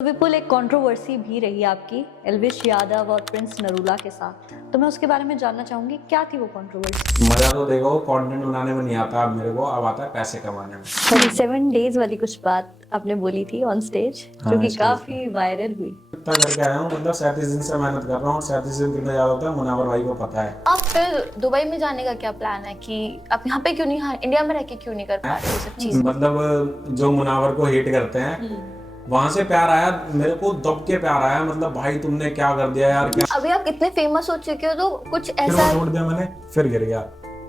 विपुल, एक कंट्रोवर्सी भी रही आपकी एल्विश यादव और प्रिंस नरूला के साथ, तो मैं उसके बारे में जानना चाहूंगी, क्या थी वो कंट्रोवर्सी? मजा तो देखो कंटेंट बनाने में नहीं आता अब मेरे को, अब आता है पैसे कमाने में। 37 डेज वाली कुछ बात आपने बोली थी ऑन स्टेज, जो कि स्टेज काफी वायरल हुई। इतना करके आया हूँ, मतलब 37 दिन से मेहनत कर रहा हूँ। 37 दिन कितना ज्यादा होता है मुनावर भाई को पता है। अब फिर दुबई में जाने का क्या प्लान है कि आप यहाँ पे क्यों नहीं, इंडिया में रह के क्यों नहीं कर पा रहे ये सब चीजें? मतलब जो मुनावर को हेट करते हैं वहां से प्यार आया मेरे को, दब के प्यार आया। मतलब भाई तुमने क्या कर दिया यार, क्या अभी आप इतने फेमस हो चुके हो तो कुछ फिर ऐसा वो छोड़ दिया मैंने, फिर गिर गया।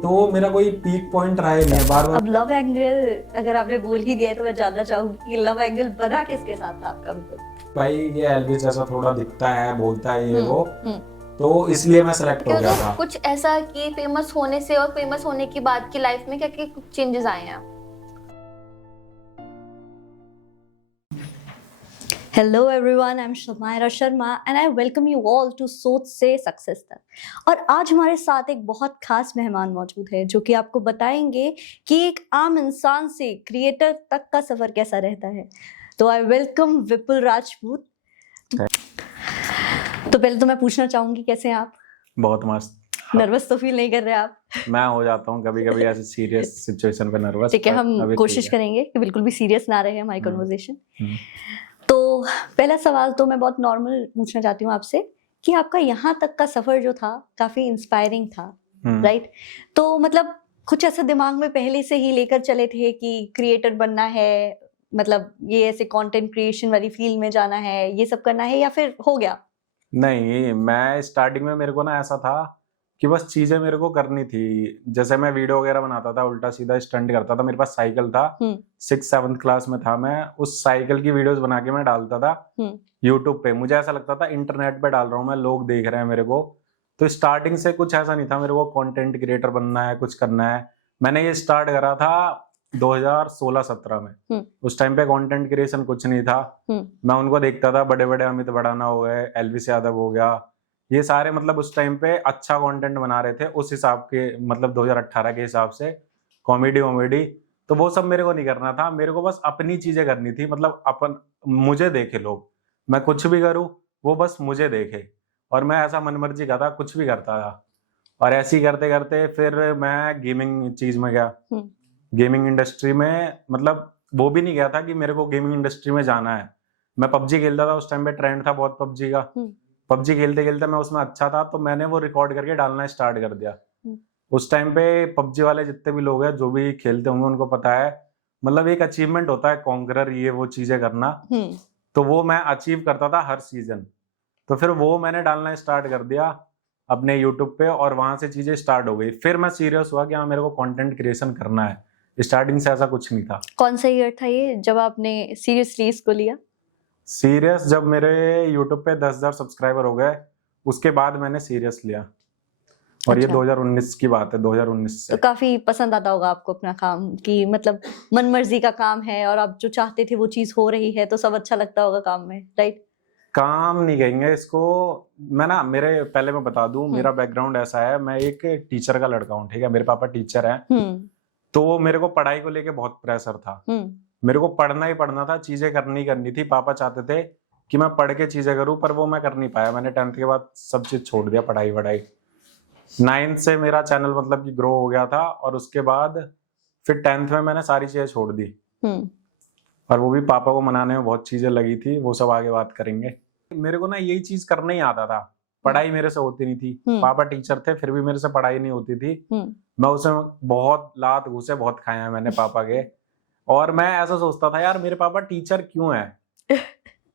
तो मेरा कोई पीक पॉइंट रहा ही नहीं है। बार बार अब लव एंगल अगर आपने बोल ही दिया है तो मैं जानना चाहूंगी कि लव एंगल बना किसके साथ था आपका? विपुल भाई ये एल्विस जैसा थोड़ा दिखता है, बोलता है ये वो, तो इसलिए मैं सेलेक्ट हो गया था। कुछ ऐसा कि फेमस होने से और फेमस होने के बाद की लाइफ में क्या क्या कुछ चेंजेस आए हैं? Hello everyone, I'm Shamaira Sharma and I welcome you all to सोच से सक्सेस तक। और आज हमारे साथ एक बहुत खास मेहमान मौजूद है जो कि आपको बताएंगे कि एक आम इंसान से क्रिएटर तक का सफर कैसा रहता है। तो आई वेलकम विपुल राजपूत। तो पहले तो मैं पूछना चाहूंगी, कैसे हैं आप? बहुत मस्त। नर्वस तो फील नहीं कर रहे आप? मैं हो जाता हूँ कभी कभी ऐसे सीरियस सिचुएशन पे नर्वस। ठीक है, हम कोशिश करेंगे कि बिल्कुल भी सीरियस ना रहे हमारी कन्वर्सेशन। तो पहला सवाल तो मैं बहुत नॉर्मल पूछना चाहती हूँ आपसे कि आपका यहाँ तक का सफर जो था काफी इंस्पायरिंग था, राइट? तो मतलब कुछ ऐसा दिमाग में पहले से ही लेकर चले थे कि क्रिएटर बनना है, मतलब ये ऐसे कंटेंट क्रिएशन वाली फील्ड में जाना है, ये सब करना है, या फिर हो गया? नहीं, मैं स्टार्टिंग में मेरे को ना ऐसा था कि बस चीजें मेरे को करनी थी। जैसे मैं वीडियो वगैरह बनाता था, उल्टा सीधा स्टंट करता था। मेरे पास साइकिल था, 6th-7th क्लास में था मैं। उस साइकिल की वीडियोस बना के मैं डालता था यूट्यूब पे। मुझे ऐसा लगता था इंटरनेट पे डाल रहा हूँ मैं, लोग देख रहे हैं मेरे को। तो स्टार्टिंग से कुछ ऐसा नहीं था मेरे को कंटेंट क्रिएटर बनना है, कुछ करना है। मैंने ये स्टार्ट करा था 2016-17 में। उस टाइम पे कंटेंट क्रिएशन कुछ नहीं था। मैं उनको देखता था, बड़े बड़े अमित भड़ाना हो गए, एल्विस यादव हो गया, ये सारे मतलब उस टाइम पे अच्छा कंटेंट बना रहे थे उस हिसाब के, मतलब 2018 के हिसाब से, कॉमेडी वॉमेडी। तो वो सब मेरे को नहीं करना था, मेरे को बस अपनी चीजें करनी थी। मतलब अपन मुझे देखे लोग, मैं कुछ भी करूं वो बस मुझे देखे। और मैं ऐसा मनमर्जी का था, कुछ भी करता था। और ऐसे ही करते करते फिर मैं गेमिंग चीज में गया। गेमिंग इंडस्ट्री में, मतलब वो भी नहीं गया था कि मेरे को गेमिंग इंडस्ट्री में जाना है। मैं पबजी खेलता था, उस टाइम पे ट्रेंड था बहुत पबजी का। पबजी खेलते खेलते मैं उसमें अच्छा था, तो मैंने वो रिकॉर्ड करके डालना स्टार्ट कर दिया। उस टाइम पे पबजी वाले जितने भी लोग हैं, जो भी खेलते होंगे, उनको पता है, मतलब एक अचीवमेंट होता है कॉन्करर, ये वो चीजें करना। तो वो मैं अचीव करता था हर सीजन। तो फिर वो मैंने डालना स्टार्ट कर दिया अपने यूट्यूब पे, और वहां से चीजें स्टार्ट हो गई। फिर मैं सीरियस हुआ कि हाँ मेरे को कंटेंट क्रिएशन करना है। स्टार्टिंग से ऐसा कुछ नहीं था। कौन सा ईयर था ये जब आपने सीरियसली इसको लिया? सीरियस जब मेरे यूट्यूब पे 10,000 सब्सक्राइबर हो गए, उसके बाद मैंने सीरियस लिया। और अच्छा। ये 2019 की बात है, 2019 से। तो काफी पसंद आता होगा आपको अपना काम, कि मतलब मन मर्जी का काम है और आप जो चाहते थे वो चीज हो रही है, तो सब अच्छा लगता होगा काम में, राइट? काम नहीं कहेंगे इसको। मैं ना, मेरे पहले मैं बता दूं, मेरा बैकग्राउंड ऐसा है, मैं एक टीचर का लड़का हूँ, ठीक है। मेरे पापा टीचर हैं। तो मेरे को पढ़ाई को लेके बहुत प्रेशर था। मेरे को पढ़ना ही पढ़ना था, चीजें करनी करनी थी। पापा चाहते थे कि मैं पढ़ के चीजें करूं, पर वो मैं कर नहीं पाया। मैंने 10th के बाद सब चीज छोड़ दिया, पढ़ाई वढ़ाई। 9th से मेरा चैनल मतलब कि ग्रो हो गया था, और उसके बाद फिर 10th में मैंने सारी चीजें छोड़ दी। और वो भी पापा को मनाने में बहुत चीजें लगी थी, वो सब आगे बात करेंगे। मेरे को ना यही चीज करना ही आता था, पढ़ाई मेरे से होती नहीं थी। पापा टीचर थे, फिर भी मेरे से पढ़ाई नहीं होती थी। मैं उसमें बहुत लात घूसे बहुत खाए हैं मैंने पापा के। और मैं ऐसा सोचता था, यार मेरे पापा टीचर क्यों हैं?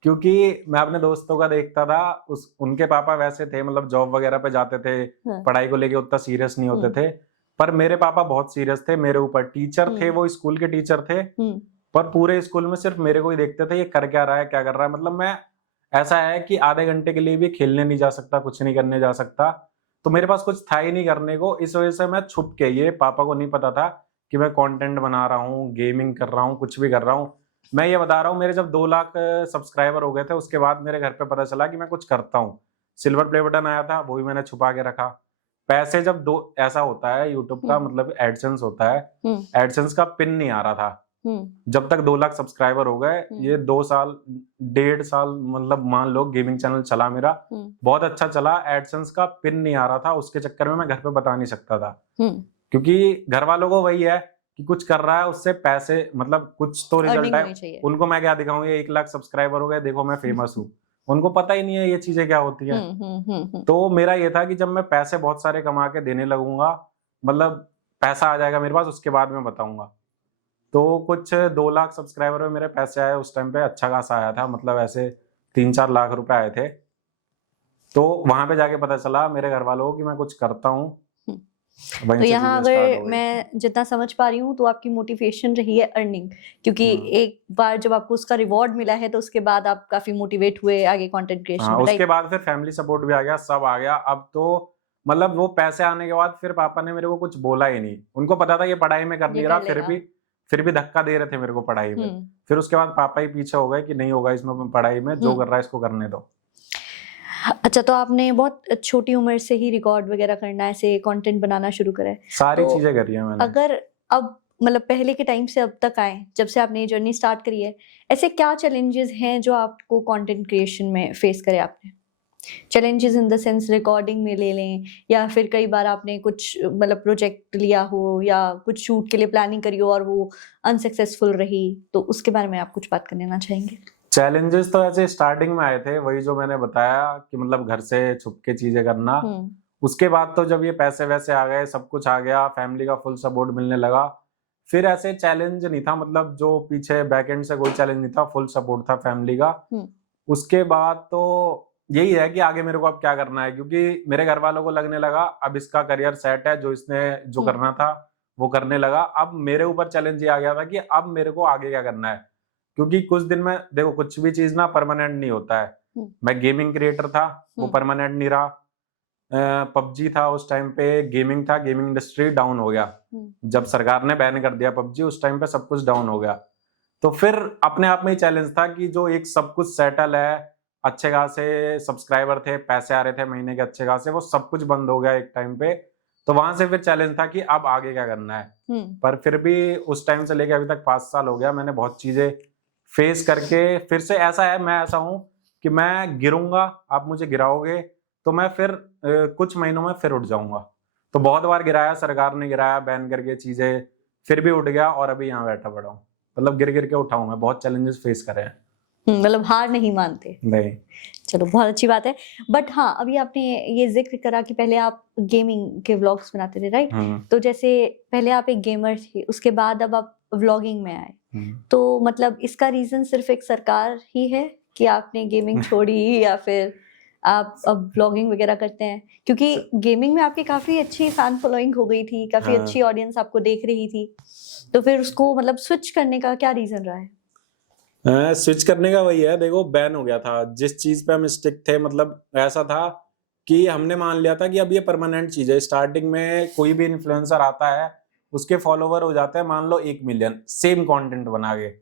क्योंकि मैं अपने दोस्तों का देखता था, उनके पापा वैसे थे, मतलब जॉब वगैरह पे जाते थे, पढ़ाई को लेके उतना सीरियस नहीं होते थे। पर मेरे पापा बहुत सीरियस थे मेरे ऊपर। टीचर थे, वो स्कूल के टीचर थे, पर पूरे स्कूल में सिर्फ मेरे को ही देखते थे, ये कर क्या रहा है, क्या कर रहा है। मतलब मैं, ऐसा है कि आधे घंटे के लिए भी खेलने नहीं जा सकता, कुछ नहीं करने जा सकता। तो मेरे पास कुछ था ही नहीं करने को। इस वजह से मैं छुप के, ये पापा को नहीं पता था कि मैं कंटेंट बना रहा हूँ, गेमिंग कर रहा हूँ, कुछ भी कर रहा हूँ। मैं ये बता रहा हूँ, मेरे जब 2 लाख सब्सक्राइबर हो गए थे, उसके बाद मेरे घर पे पता चला कि मैं कुछ करता हूँ। सिल्वर प्ले बटन आया था, वो भी मैंने छुपा के रखा। पैसे जब ऐसा होता है यूट्यूब का, मतलब एडसेंस होता है, एडसेंस का पिन नहीं आ रहा था। जब तक 2 लाख सब्सक्राइबर हो गए, ये 2 साल 1.5 साल मतलब मान लो गेमिंग चैनल चला मेरा, बहुत अच्छा चला। एडसेंस का पिन नहीं आ रहा था, उसके चक्कर में मैं घर पे बता नहीं सकता था, क्योंकि घर वालों को वही है कि कुछ कर रहा है उससे पैसे, मतलब कुछ तो रिजल्ट है। उनको मैं क्या दिखाऊं, ये 1 लाख सब्सक्राइबर हो गए, देखो मैं फेमस हूँ। उनको पता ही नहीं है ये चीजें क्या होती है। तो मेरा ये था कि जब मैं पैसे बहुत सारे कमा के देने लगूंगा, मतलब पैसा आ जाएगा मेरे पास, उसके बाद मैं बताऊंगा। तो कुछ 2 लाख सब्सक्राइबर में मेरे पैसे आए उस टाइम पे, अच्छा खासा आया था, मतलब ऐसे 3-4 लाख रुपए आए थे। तो वहां पे जाके पता चला मेरे घर वालों को कि मैं कुछ करता हूँ। तो यहाँ अगर मैं जितना समझ पा रही हूँ तो आपकी मोटिवेशन रही है अर्निंग, क्योंकि एक बार जब आपको उसका रिवॉर्ड मिला है तो उसके बाद आप काफी मोटिवेट हुए आगे कंटेंट क्रिएशन में। उसके बाद फिर फैमिली सपोर्ट भी आ गया, सब आ गया। अब तो मतलब वो पैसे आने के बाद फिर पापा ने मेरे को कुछ बोला ही नहीं। उनको पता था ये पढ़ाई में कर नहीं रहा, फिर भी धक्का दे रहे थे मेरे को पढ़ाई में। फिर उसके बाद पापा ही पीछे हो गए कि नहीं होगा इसमें पढ़ाई में, जो कर रहा है इसको करने दो। अच्छा, तो आपने बहुत छोटी उम्र से ही रिकॉर्ड वगैरह करना, ऐसे कंटेंट बनाना शुरू करा है? सारी चीजें करी है मैंने। अगर अब मतलब पहले के टाइम से अब तक आए, जब से आपने ये जर्नी स्टार्ट करी है, ऐसे क्या चैलेंजेस हैं जो आपको कंटेंट क्रिएशन में फेस करे आपने? Challenges in the sense recording में ले लें, या फिर कई बार आपने कुछ मतलब प्रोजेक्ट लिया हो या कुछ शूट के लिए प्लानिंग करी हो और वो अनसक्सेसफुल रही, तो उसके बारे में आप कुछ बात करना चाहेंगे? चैलेंजेस तो ऐसे स्टार्टिंग में आए थे, वही जो मैंने बताया कि मतलब घर से छुप के चीजें करना। उसके बाद तो जब ये पैसे वैसे आ गए, सब कुछ आ गया, फैमिली का फुल सपोर्ट मिलने लगा, फिर ऐसे चैलेंज नहीं था, मतलब जो पीछे बैकएंड से कोई चैलेंज नहीं था, फुल सपोर्ट था फैमिली का। उसके बाद तो यही है कि आगे मेरे को अब क्या करना है, क्योंकि मेरे घर वालों को लगने लगा अब इसका करियर सेट है, जो इसने जो करना था वो करने लगा। अब मेरे ऊपर चैलेंज ये आ गया था कि अब मेरे को आगे क्या करना है, क्योंकि कुछ दिन में देखो कुछ भी चीज ना परमानेंट नहीं होता है। मैं गेमिंग क्रिएटर था, वो परमानेंट नहीं रहा। पबजी था उस टाइम पे, गेमिंग था, गेमिंग इंडस्ट्री डाउन हो गया। जब सरकार ने बैन कर दिया पबजी, उस टाइम पे सब कुछ डाउन हो गया। तो फिर अपने आप में ही चैलेंज था कि जो एक सब कुछ सेटल है, अच्छे खासे सब्सक्राइबर थे, पैसे आ रहे थे महीने के अच्छे खासे, वो सब कुछ बंद हो गया एक टाइम पे। तो वहां से फिर चैलेंज था कि अब आगे क्या करना है। पर फिर भी उस टाइम से लेके अभी तक 5 साल हो गया, मैंने बहुत चीजें फेस करके फिर से ऐसा है, मैं ऐसा हूं कि मैं गिरूंगा, आप मुझे गिराओगे तो मैं फिर कुछ महीनों में फिर उठ जाऊंगा। तो बहुत बार गिराया, सरकार ने गिराया बैन करके चीजें, फिर भी उठ गया और अभी यहाँ बैठा पड़ा हूँ। मतलब गिर गिर के उठाऊं, मैं बहुत चैलेंजेस फेस करे हैं। मतलब हार नहीं मानते? नहीं। चलो बहुत अच्छी बात है। बट हाँ, अभी आपने ये जिक्र करा कि पहले आप गेमिंग के व्लॉग्स बनाते थे, राइट? तो जैसे पहले आप एक गेमर थे, उसके बाद अब आप व्लॉगिंग में आए, तो मतलब इसका रीजन सिर्फ एक सरकार ही है कि आपने गेमिंग छोड़ी या फिर आप अब व्लॉगिंग वगैरह करते हैं? क्योंकि गेमिंग में आपकी काफी अच्छी फैन फॉलोइंग हो गई थी, काफी अच्छी ऑडियंस आपको देख रही थी, तो फिर उसको मतलब स्विच करने का क्या रीजन रहा है? स्विच करने का वही है, देखो बैन हो गया था, जिस चीज पे हम स्टिक थे, मतलब ऐसा था कि हमने मान लिया था कि अब ये परमानेंट चीज है। स्टार्टिंग में कोई भी इन्फ्लुएंसर आता है, उसके फॉलोवर हो जाते हैं मान लो 1 मिलियन, सेम कंटेंट बना के।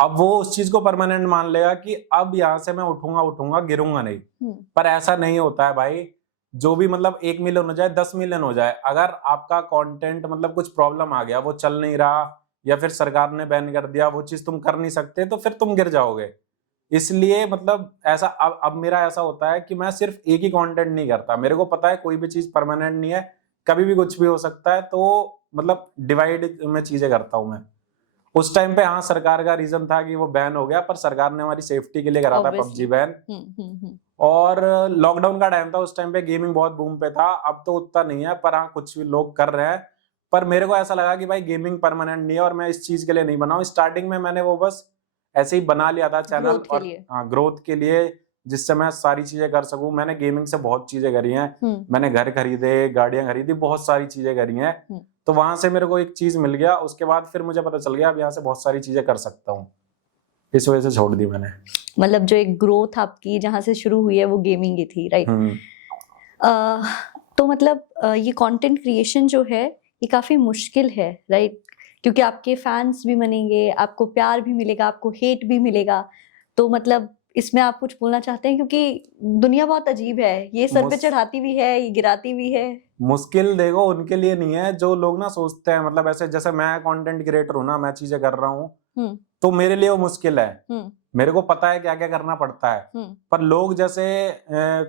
अब वो उस चीज को परमानेंट मान लेगा कि अब यहाँ से मैं उठूंगा, गिरूंगा नहीं। पर ऐसा नहीं होता है भाई। जो भी मतलब 1 मिलियन हो जाए, 10 मिलियन हो जाए, अगर आपका कंटेंट मतलब कुछ प्रॉब्लम आ गया, वो चल नहीं रहा या फिर सरकार ने बैन कर दिया, वो चीज तुम कर नहीं सकते, तो फिर तुम गिर जाओगे। इसलिए मतलब ऐसा अब मेरा ऐसा होता है कि मैं सिर्फ एक ही कंटेंट नहीं करता। मेरे को पता है कोई भी चीज परमानेंट नहीं है, कभी भी कुछ भी हो सकता है, तो मतलब डिवाइड में चीजें करता हूं मैं। उस टाइम पे हाँ, सरकार का रीजन था कि वो बैन हो गया, पर सरकार ने हमारी सेफ्टी के लिए करा था पबजी बैन। और लॉकडाउन का टाइम था, उस टाइम पे गेमिंग बहुत बूम पे था। अब तो उतना नहीं है, पर हाँ कुछ भी लोग कर रहे हैं। पर मेरे को ऐसा लगा कि भाई गेमिंग परमानेंट नहीं है और मैं इस चीज के लिए नहीं बनाऊं। स्टार्टिंग में मैंने वो बस ऐसे ही बना लिया था चैनल, और हाँ ग्रोथ के लिए, जिससे मैं सारी चीजें कर सकूं। मैंने गेमिंग से बहुत चीजें करी हैं, मैंने घर खरीदे, गाड़ियां खरीदी, बहुत सारी चीजें करी हैं। तो वहां से मेरे को एक चीज मिल गया, उसके बाद फिर मुझे पता चल गया अब यहाँ से बहुत सारी चीजें कर सकता हूँ, इस वजह से छोड़ दी मैंने। मतलब जो एक ग्रोथ आपकी जहाँ से शुरू हुई है वो गेमिंग ही थी, राइट? तो मतलब ये कंटेंट क्रिएशन जो है ये काफी मुश्किल है, राइट? क्योंकि आपके फैंस भी बनेंगे, आपको प्यार भी मिलेगा, आपको हेट भी मिलेगा। तो मतलब इसमें आप कुछ बोलना चाहते हैं? क्योंकि दुनिया बहुत अजीब है, ये सर पे चढ़ाती भी है, ये गिराती भी है। मुश्किल देखो उनके लिए नहीं है जो लोग ना सोचते हैं, मतलब ऐसे जैसे मैं कंटेंट क्रिएटर हूँ ना, मैं चीजें कर रहा हूँ, तो मेरे लिए वो मुश्किल है। मेरे को पता है क्या क्या करना पड़ता है, पर लोग जैसे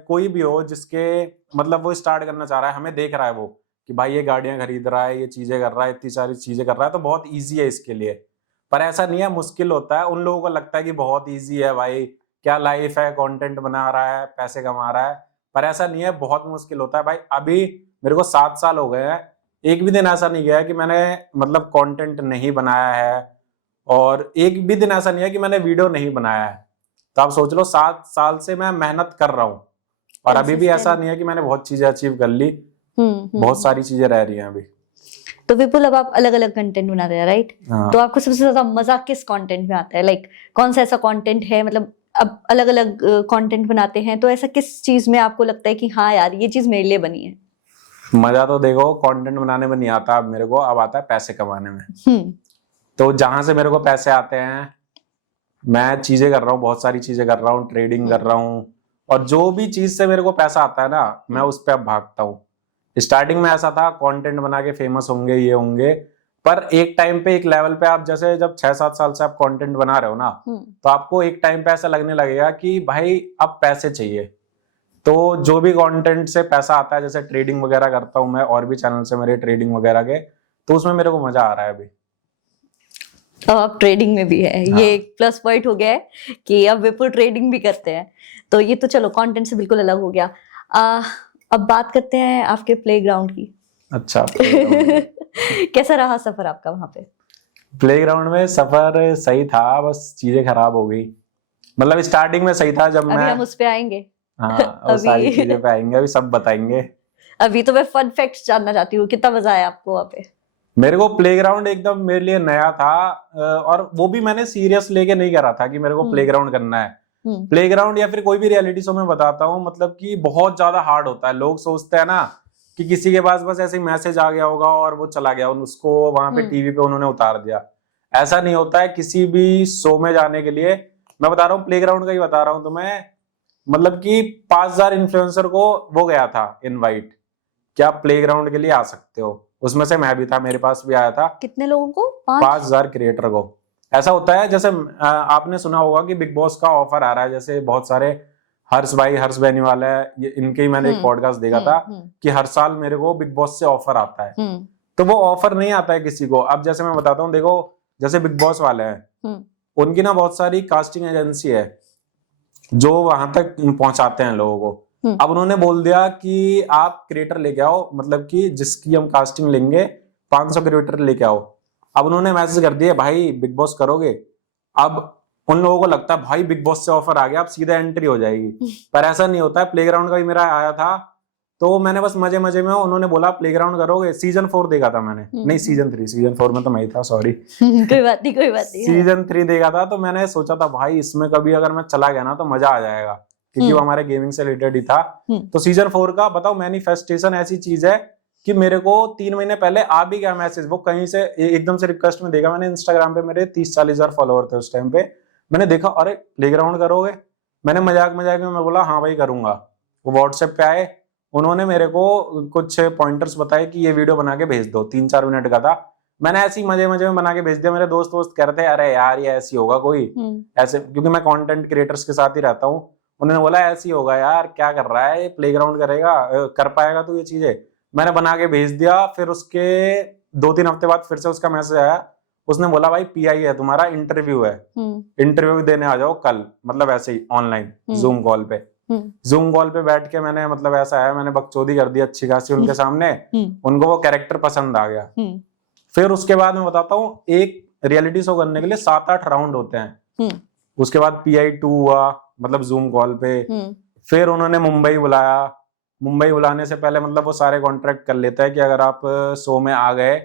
कोई भी हो जिसके मतलब वो स्टार्ट करना चाह रहा है, हमें देख रहा है वो कि भाई ये गाड़ियां खरीद रहा है, ये चीजें कर रहा है, इतनी सारी चीजें कर रहा है, तो बहुत ईजी है इसके लिए। पर ऐसा नहीं है, मुश्किल होता है। उन लोगों को लगता है कि बहुत ईजी है भाई, क्या लाइफ है, कंटेंट बना रहा है, पैसे कमा रहा है, पर ऐसा नहीं है, बहुत मुश्किल होता है भाई। अभी मेरे को 7 साल हो गए हैं, एक भी दिन ऐसा नहीं गया कि मैंने मतलब कंटेंट नहीं बनाया है, और एक भी दिन ऐसा नहीं है कि मैंने वीडियो नहीं बनाया है। तो आप सोच लो 7 साल से मैं मेहनत कर रहा हूँ, और अभी भी ऐसा नहीं है कि मैंने बहुत चीजें अचीव कर ली, बहुत सारी चीजें रह रही हैं अभी। तो विपुल, अब आप अलग अलग कंटेंट बना रहे हैं, राइट? तो आपको सबसे ज्यादा मजा किस कंटेंट में आता है? लाइक कौन सा ऐसा कंटेंट है, मतलब अब अलग अलग कंटेंट बनाते हैं, तो ऐसा किस चीज में आपको लगता है कि हाँ यार ये चीज मेरे लिए बनी है? मजा तो देखो कंटेंट बनाने में नहीं आता अब मेरे को, अब आता है पैसे कमाने में। तो जहां से मेरे को पैसे आते हैं, मैं चीजें कर रहा हूँ, बहुत सारी चीजें कर रहा हूँ, ट्रेडिंग कर रहा हूँ, और जो भी चीज से मेरे को पैसा आता है ना, मैं उस पर अब भागता हूँ। स्टार्टिंग में ऐसा था कंटेंट बना के फेमस होंगे, ये होंगे, पर एक टाइम पे एक लेवल पे आप जैसे जब 6-7 साल से आप कंटेंट बना रहे हो ना, तो आपको एक टाइम पे ऐसा लगने लगेगा कि भाई अब पैसे चाहिए। तो जो भी कंटेंट से पैसा आता है, जैसे ट्रेडिंग वगैरह करता हूँ मैं, और भी चैनल से मेरे ट्रेडिंग वगैरह के, तो उसमें मेरे को मजा आ रहा है अभी। अब ट्रेडिंग में भी है। हाँ। ये एक प्लस पॉइंट हो गया है कि अब विपुल ट्रेडिंग भी करते हैं। तो ये तो चलो कंटेंट से बिल्कुल अलग हो गया। अब बात करते हैं आपके प्लेग्राउंड की। अच्छा कैसा रहा सफर आपका वहां पे? प्लेग्राउंड में सफर सही था, बस चीजें खराब हो गई। मतलब स्टार्टिंग में सही था जब अभी हम उस पे आएंगे। हाँ, वो सारी चीजें पे आएंगे, अभी सब बताएंगे। अभी तो मैं फन फैक्ट्स जानना चाहती हूँ, कितना मजा आया आपको वहाँ पे? मेरे को प्लेग्राउंड एकदम मेरे लिए नया था, और वो भी मैंने सीरियस लेके नहीं करा था कि मेरे को प्लेग्राउंड करना है। प्लेग्राउंड या फिर कोई भी रियलिटी शो में बताता हूँ, मतलब कि बहुत ज्यादा हार्ड होता है। लोग सोचते हैं ना कि किसी के पास बस ऐसे मैसेज आ गया होगा और वो चला गया, उसको वहां पे टीवी पे उन्होंने उतार दिया। ऐसा नहीं होता है। किसी भी शो में जाने के लिए, मैं बता रहा हूँ प्लेग्राउंड का ही बता रहा हूँ तुम्हें, मतलब कि 5000 इन्फ्लुएंसर को वो गया था इनवाइट, क्या प्लेग्राउंड के लिए आ सकते हो। उसमें से मैं भी था, मेरे पास भी आया था। कितने लोगों को? 5000 क्रिएटर को। ऐसा होता है जैसे आपने सुना होगा कि बिग बॉस का ऑफर आ रहा है, जैसे बहुत सारे हर्ष बेनीवाल है, ये इनके ही मैंने एक पॉडकास्ट देखा था कि हर साल मेरे को बिग बॉस से ऑफर आता है। तो वो ऑफर नहीं आता है किसी को। अब जैसे मैं बताता हूँ, देखो जैसे बिग बॉस वाले हैं, उनकी ना बहुत सारी कास्टिंग एजेंसी है जो वहां तक पहुंचाते हैं लोगों को। अब उन्होंने बोल दिया कि आप क्रिएटर लेके आओ, मतलब कि जिसकी हम कास्टिंग लेंगे 500 क्रिएटर लेके आओ। अब उन्होंने मैसेज कर दिया, भाई बिग बॉस करोगे? अब उन लोगों को लगता है भाई बिग बॉस से ऑफर आ गया, अब सीधा एंट्री हो जाएगी। पर ऐसा नहीं होता है। प्लेग्राउंड का भी मेरा आया था, तो मैंने बस मजे मजे में, उन्होंने बोला प्लेग्राउंड करोगे। सीजन 4 देखा था मैंने, नहीं सीजन 3, सीजन 4 में तो मैं ही था, सॉरी। कोई बात नहीं। सीजन 3 देखा था, तो मैंने सोचा था भाई इसमें कभी अगर मैं चला गया ना तो मजा आ जाएगा, क्योंकि वो हमारे गेमिंग से रिलेटेड ही था। तो सीजन 4 का बताओ, मैनिफेस्टेशन ऐसी चीज है कि मेरे को 3 महीने पहले आ भी गया मैसेज। वो कहीं से एकदम से रिक्वेस्ट में देखा मैंने, इंस्टाग्राम पे मेरे 30-40 हजार फॉलोअर थे उस टाइम पे। मैंने देखा, अरे प्लेग्राउंड करोगे? मैंने मजाक में मैं बोला हाँ भाई करूंगा। वो व्हाट्सएप पे आए, उन्होंने मेरे को कुछ पॉइंटर्स बताए कि ये वीडियो बना के भेज दो। 3-4 मिनट का था, मैंने ऐसे ही मजे मजे में बना के भेज दिया। मेरे दोस्त कह रहे थे अरे यार ये ऐसी होगा कोई ऐसे, क्योंकि मैं कंटेंट क्रिएटर्स के साथ ही रहता हूँ। उन्होंने बोला ऐसी होगा यार, क्या कर रहा है, प्लेग्राउंड करेगा, कर पाएगा तू ये चीजें? मैंने बना के भेज दिया। फिर उसके 2-3 हफ्ते बाद फिर से उसका मैसेज आया, उसने बोला भाई पीआई है तुम्हारा, इंटरव्यू है, इंटरव्यू देने आ जाओ कल। मतलब ऐसे ही ऑनलाइन जूम कॉल पे बैठ के मैंने, मतलब ऐसा है, मैंने बकचोदी कर दी अच्छी खासी उनके सामने। उनको वो कैरेक्टर पसंद आ गया। फिर उसके बाद मैं बताता हूँ, एक रियलिटी शो करने के लिए 7-8 राउंड होते हैं। उसके बाद PI2 हुआ, मतलब जूम कॉल पे। फिर उन्होंने मुंबई बुलाया। मुंबई बुलाने से पहले मतलब वो सारे कॉन्ट्रैक्ट कर लेता है कि अगर आप शो में आ गए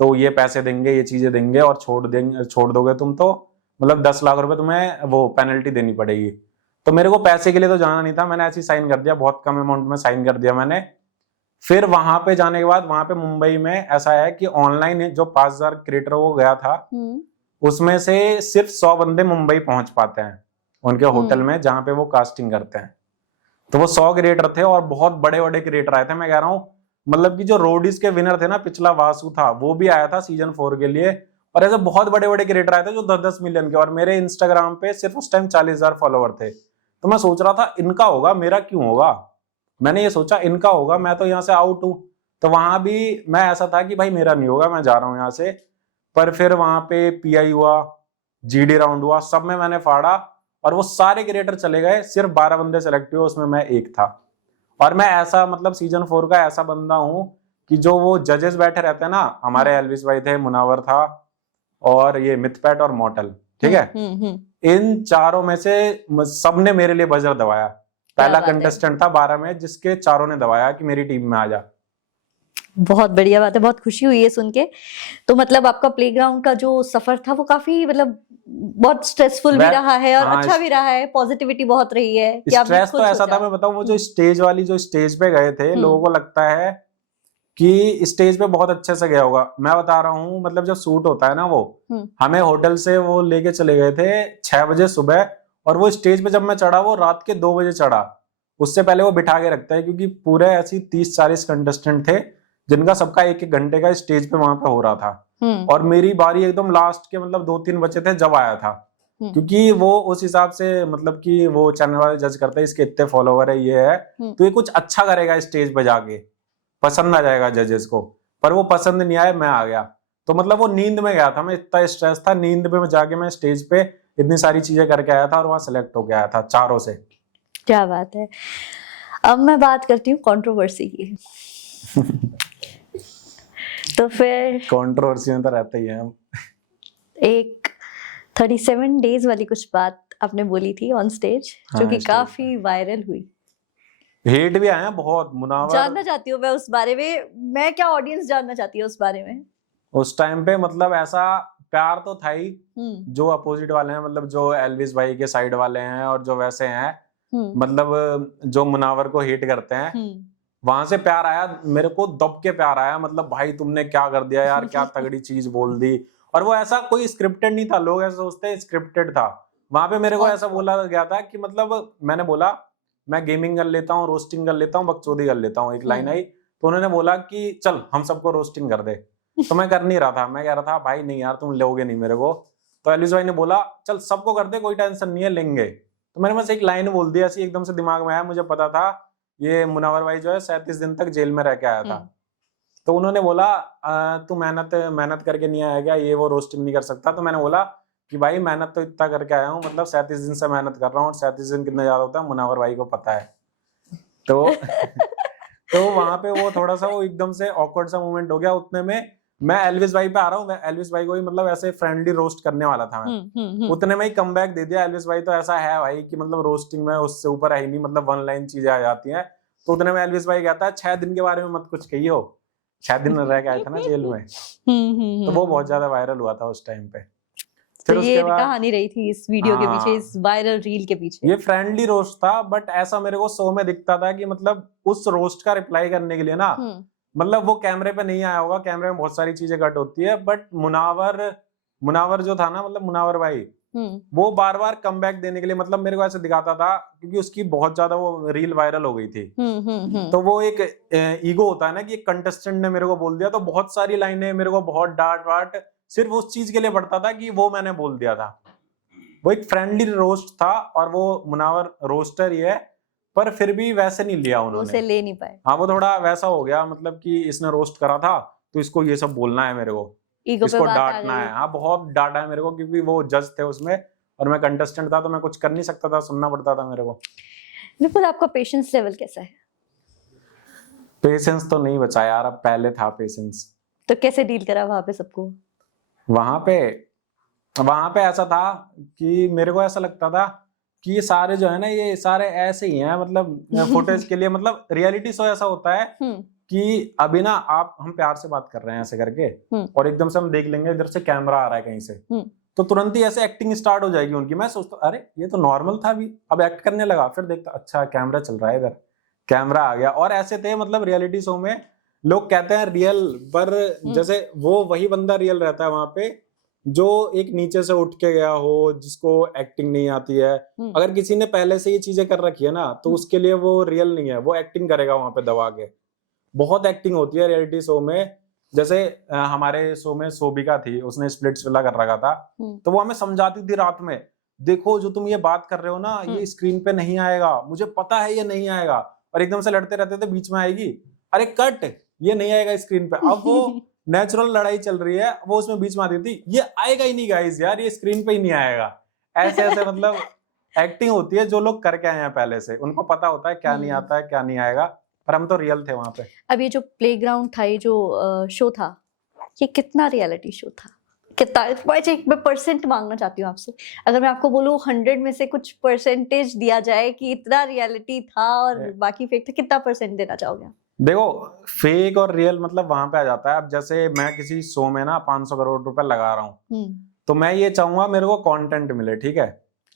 तो ये पैसे देंगे, ये चीजें देंगे, और छोड़ दोगे तुम तो मतलब 10 लाख रुपए तुम्हें वो पेनल्टी देनी पड़ेगी। तो मेरे को पैसे के लिए तो जाना नहीं था, मैंने ऐसे ही साइन कर दिया, बहुत कम अमाउंट में साइन कर दिया मैंने। फिर वहां पे जाने के बाद, वहां पे मुंबई में ऐसा है कि ऑनलाइन जो 5000 क्रिएटर वो गया था, उसमें से सिर्फ 100 बंदे मुंबई पहुंच पाते हैं उनके होटल में जहां पे वो कास्टिंग करते हैं। तो वो 100 क्रिएटर थे और बहुत बड़े बड़े क्रिएटर आए थे। मैं कह रहा हूँ मतलब कि जो रोडीज के विनर थे ना, पिछला वासु था, वो भी आया था सीजन 4 के लिए, और ऐसे बहुत बड़े बड़े क्रिएटर आए थे जो 10-10 मिलियन के, और मेरे इंस्टाग्राम पे सिर्फ उस टाइम 40,000 फॉलोवर थे। तो मैं सोच रहा था इनका होगा, मेरा क्यों होगा। मैंने ये सोचा इनका होगा, मैं तो यहाँ से आउट हूँ। तो वहां भी मैं ऐसा था कि भाई मेरा नहीं होगा, मैं जा रहा हूँ यहाँ से। पर फिर वहां पे PI हुआ, GD राउंड हुआ, सब में मैंने फाड़ा और वो सारे क्रिएटर चले गए, सिर्फ 12 बंदे सेलेक्ट हुए, उसमें मैं एक था। और मैं ऐसा मतलब सीजन 4 का ऐसा बंदा हूँ कि जो वो जजेस बैठे रहते हैं ना, हमारे एल्विस भाई थे, मुनावर था और ये मिथपैट और मॉडल, ठीक है, इन चारों में से सबने मेरे लिए बजर दबाया। पहला कंटेस्टेंट था 12 में जिसके चारों ने दबाया कि मेरी टीम में आ जा। बहुत बढ़िया बात है, बहुत खुशी हुई है सुन के। तो मतलब आपका प्लेग्राउंड का जो सफर था वो काफी मतलब बहुत स्ट्रेसफुल भी रहा है और अच्छा भी रहा है, पॉजिटिविटी बहुत रही है कि आपने स्ट्रेस तो ऐसा था, मैं बताऊं, वो जो स्टेज वाली जो स्टेज पे गए थे, लोगों को लगता है कि स्टेज पे बहुत अच्छे से गया होगा। मैं बता रहा हूँ, मतलब जब शूट होता है ना, वो हमें होटल से वो लेके चले गए थे 6 बजे सुबह, और वो स्टेज पे जब मैं चढ़ा वो रात के 2 बजे चढ़ा। उससे पहले वो बिठा के रखता है क्योंकि पूरे ऐसी 30-40 कंटेस्टेंट थे जिनका सबका 1-1 घंटे का स्टेज पे वहां पे हो रहा था। और मेरी बारी एकदम लास्ट के मतलब 2-3 बचे थे जब आया था, क्योंकि वो उस हिसाब से मतलब कि वो चैनल वाले जज करते हैं इसके इतने फॉलोवर है, ये है, तो ये कुछ अच्छा करेगा स्टेज पे जाके, पसंद आ जाएगा जजेस को। पर वो पसंद नहीं आया, मैं आ गया। तो मतलब वो नींद में गया था, मैं इतना स्ट्रेस था, नींद में जाके मैं स्टेज पे इतनी सारी चीजें करके आया था और वहां सेलेक्ट होके आया था चारों से। क्या बात है। अब मैं बात करती हूँ कंट्रोवर्सी की। तो फिर कंट्रोवर्सी में तो रहते ही हैं हम। एक 37 डेज वाली कुछ बात आपने बोली थी ऑन स्टेज, जो कि काफी वायरल हुई। हेट भी आया बहुत। मुनावर, जानना चाहती हूँ मैं उस बारे में, मैं क्या ऑडियंस जानना चाहती है उस बारे में। उस टाइम पे मतलब ऐसा प्यार तो था ही, जो अपोजिट वाले हैं, मतलब जो एल्विस भाई के साइड वाले हैं और जो वैसे हैं, मतलब जो मुनावर को हेट करते हैं, वहां से प्यार आया मेरे को, दब के प्यार आया। मतलब भाई तुमने क्या कर दिया यार, क्या तगड़ी चीज बोल दी। और वो ऐसा कोई स्क्रिप्टेड नहीं था, लोग ऐसा सोचते हैं स्क्रिप्टेड था। वहां पे मेरे को ऐसा बोला गया था कि मतलब मैंने बोला मैं गेमिंग कर लेता हूँ, रोस्टिंग कर लेता हूँ, बकचोदी कर लेता हूँ, एक लाइन आई। तो उन्होंने बोला कि चल हम सबको रोस्टिंग कर दे। तो मैं कर नहीं रहा था, मैं कह रहा था भाई नहीं यार तुम लोगे नहीं मेरे को। तो एलिस भाई ने बोला चल सबको कर दे, कोई टेंशन नहीं है, लेंगे। तो मैंने बस एक लाइन बोल दी, ऐसी एकदम से दिमाग में आया। मुझे पता था ये मुनावर भाई जो है 37 दिन तक जेल में रह के आया था। तो उन्होंने बोला तू मेहनत करके नहीं आया क्या, ये वो रोस्टिंग नहीं कर सकता। तो मैंने बोला कि भाई मेहनत तो इतना करके आया हूँ, मतलब 37 दिन से मेहनत कर रहा हूँ, और 37 दिन कितने ज्यादा होता है मुनावर भाई को पता है। तो तो वहां पे वो थोड़ा सा वो एकदम से ऑकवर्ड सा मोमेंट हो गया। उतने में मैं एल्विस भाई पे आ रहा हूँ, मैं एल्विस भाई को ही मतलब ऐसे फ्रेंडली रोस्ट करने वाला था मैं। उतने में ही कमबैक दे दिया। एल्विस भाई तो ऐसा है भाई कि मतलब रोस्टिंग में उससे ऊपर है ही नहीं, मतलब 1 लाइन चीजें आ जाती हैं। तो उतने में एल्विस भाई कहता है 6 दिन के बारे में मत कुछ कहियो, 6 दिन रह के आए थे ना जेल में। तो वो बहुत ज्यादा वायरल हुआ था उस टाइम पे। फिर तो ये कहानी रही थी इस वीडियो के पीछे, इस वायरल रील के पीछे। ये फ्रेंडली रोस्ट था, बट ऐसा मेरे को शो में दिखता था कि मतलब उस रोस्ट का रिप्लाई करने के लिए ना, मतलब वो कैमरे पे नहीं आया होगा, कैमरे में बहुत सारी चीजें कट होती है, बट मुनावर जो था ना, मतलब मुनावर भाई, वो बार बार कमबैक देने के लिए मतलब मेरे को ऐसे दिखाता था, क्योंकि उसकी बहुत ज्यादा वो रील वायरल हो गई थी। तो वो एक ईगो होता है ना कि एक कंटेस्टेंट ने मेरे को बोल दिया, तो बहुत सारी लाइनें मेरे को बहुत डांट वाट सिर्फ उस चीज के लिए पड़ता था कि वो मैंने बोल दिया था। वो एक फ्रेंडली रोस्ट था, और वो मुनावर रोस्टर ही है, पर फिर भी वैसे नहीं लिया उन्होंने, उसे ले नहीं पाए। हाँ वो थोड़ा वैसा हो गया, मतलब कि इसने रोस्ट करा था तो इसको ये सब बोलना है मेरे को, इसको डांटना है। हाँ बहुत डांटा है मेरे को, क्योंकि वो जज थे उसमें और मैं कंटेस्टेंट था, तो मैं कुछ कर नहीं सकता था, सुनना पड़ता था मेरे को। विपुल आपका पेशेंस लेवल कैसा है? पेशेंस तो नहीं बचा यार, अब पहले था पेशेंस। तो कैसे डील करा वहां पे सबको? वहां पे ऐसा था कि मेरे को ऐसा लगता था कि ये सारे जो है ना, ये सारे ऐसे ही हैं, मतलब फुटेज के लिए, मतलब रियलिटी शो ऐसा होता है कि अभी ना हम प्यार से बात कर रहे हैं ऐसे करके, और एकदम से हम देख लेंगे इधर से कैमरा आ रहा है कहीं से, तो तुरंत ही ऐसे एक्टिंग स्टार्ट हो जाएगी उनकी। मैं सोचता अरे ये तो नॉर्मल था अभी, अब एक्ट करने लगा, फिर देखता अच्छा कैमरा चल रहा है, इधर कैमरा आ गया। और ऐसे थे मतलब रियलिटी शो में लोग कहते हैं रियल, पर जैसे वो वही बंदा रियल रहता है वहां पे जो एक नीचे से उठ के गया हो, जिसको एक्टिंग नहीं आती है। अगर किसी ने पहले से ये चीजें कर रखी है ना, तो उसके लिए वो रियल नहीं है, वो एक्टिंग करेगा वहां पे दबा के। बहुत एक्टिंग होती है रियलिटी शो में, जैसे हमारे शो में सोबिका थी, उसने स्प्लिट्स विला कर रखा था, तो वो हमें समझाती थी रात में, देखो जो तुम ये बात कर रहे हो ना, ये स्क्रीन पे नहीं आएगा, मुझे पता है ये नहीं आएगा, और एकदम से लड़ते रहते थे, बीच में आएगी, अरे कट, ये नहीं आएगा स्क्रीन पे। अब वो नेचुरल लड़ाई चल रही है, वो उसमें बीच में आती थी, ये आएगा ही नहीं गाइस यार, ये स्क्रीन पे ही नहीं आएगा। ऐसे ऐसे मतलब एक्टिंग होती है, जो लोग करके आए हैं पहले से, उनको पता होता है क्या नहीं आता है, क्या नहीं आएगा, पर हम तो रियल थे वहां पे। अब ये जो प्लेग्राउंड था, ये जो शो था, ये कितना रियलिटी शो था, कितना? मैं परसेंट मांगना चाहती हूँ आपसे, अगर मैं आपको बोलूँ 100 में से कुछ परसेंटेज दिया जाए कि इतना रियलिटी था और बाकी फेक था, कितना परसेंट देना चाहोगे? देखो, फेक और रियल मतलब वहां पे आ जाता है। अब जैसे मैं किसी शो में ना 500 करोड़ रुपए लगा रहा हूँ, तो मैं ये चाहूंगा मेरे को कंटेंट मिले, ठीक है,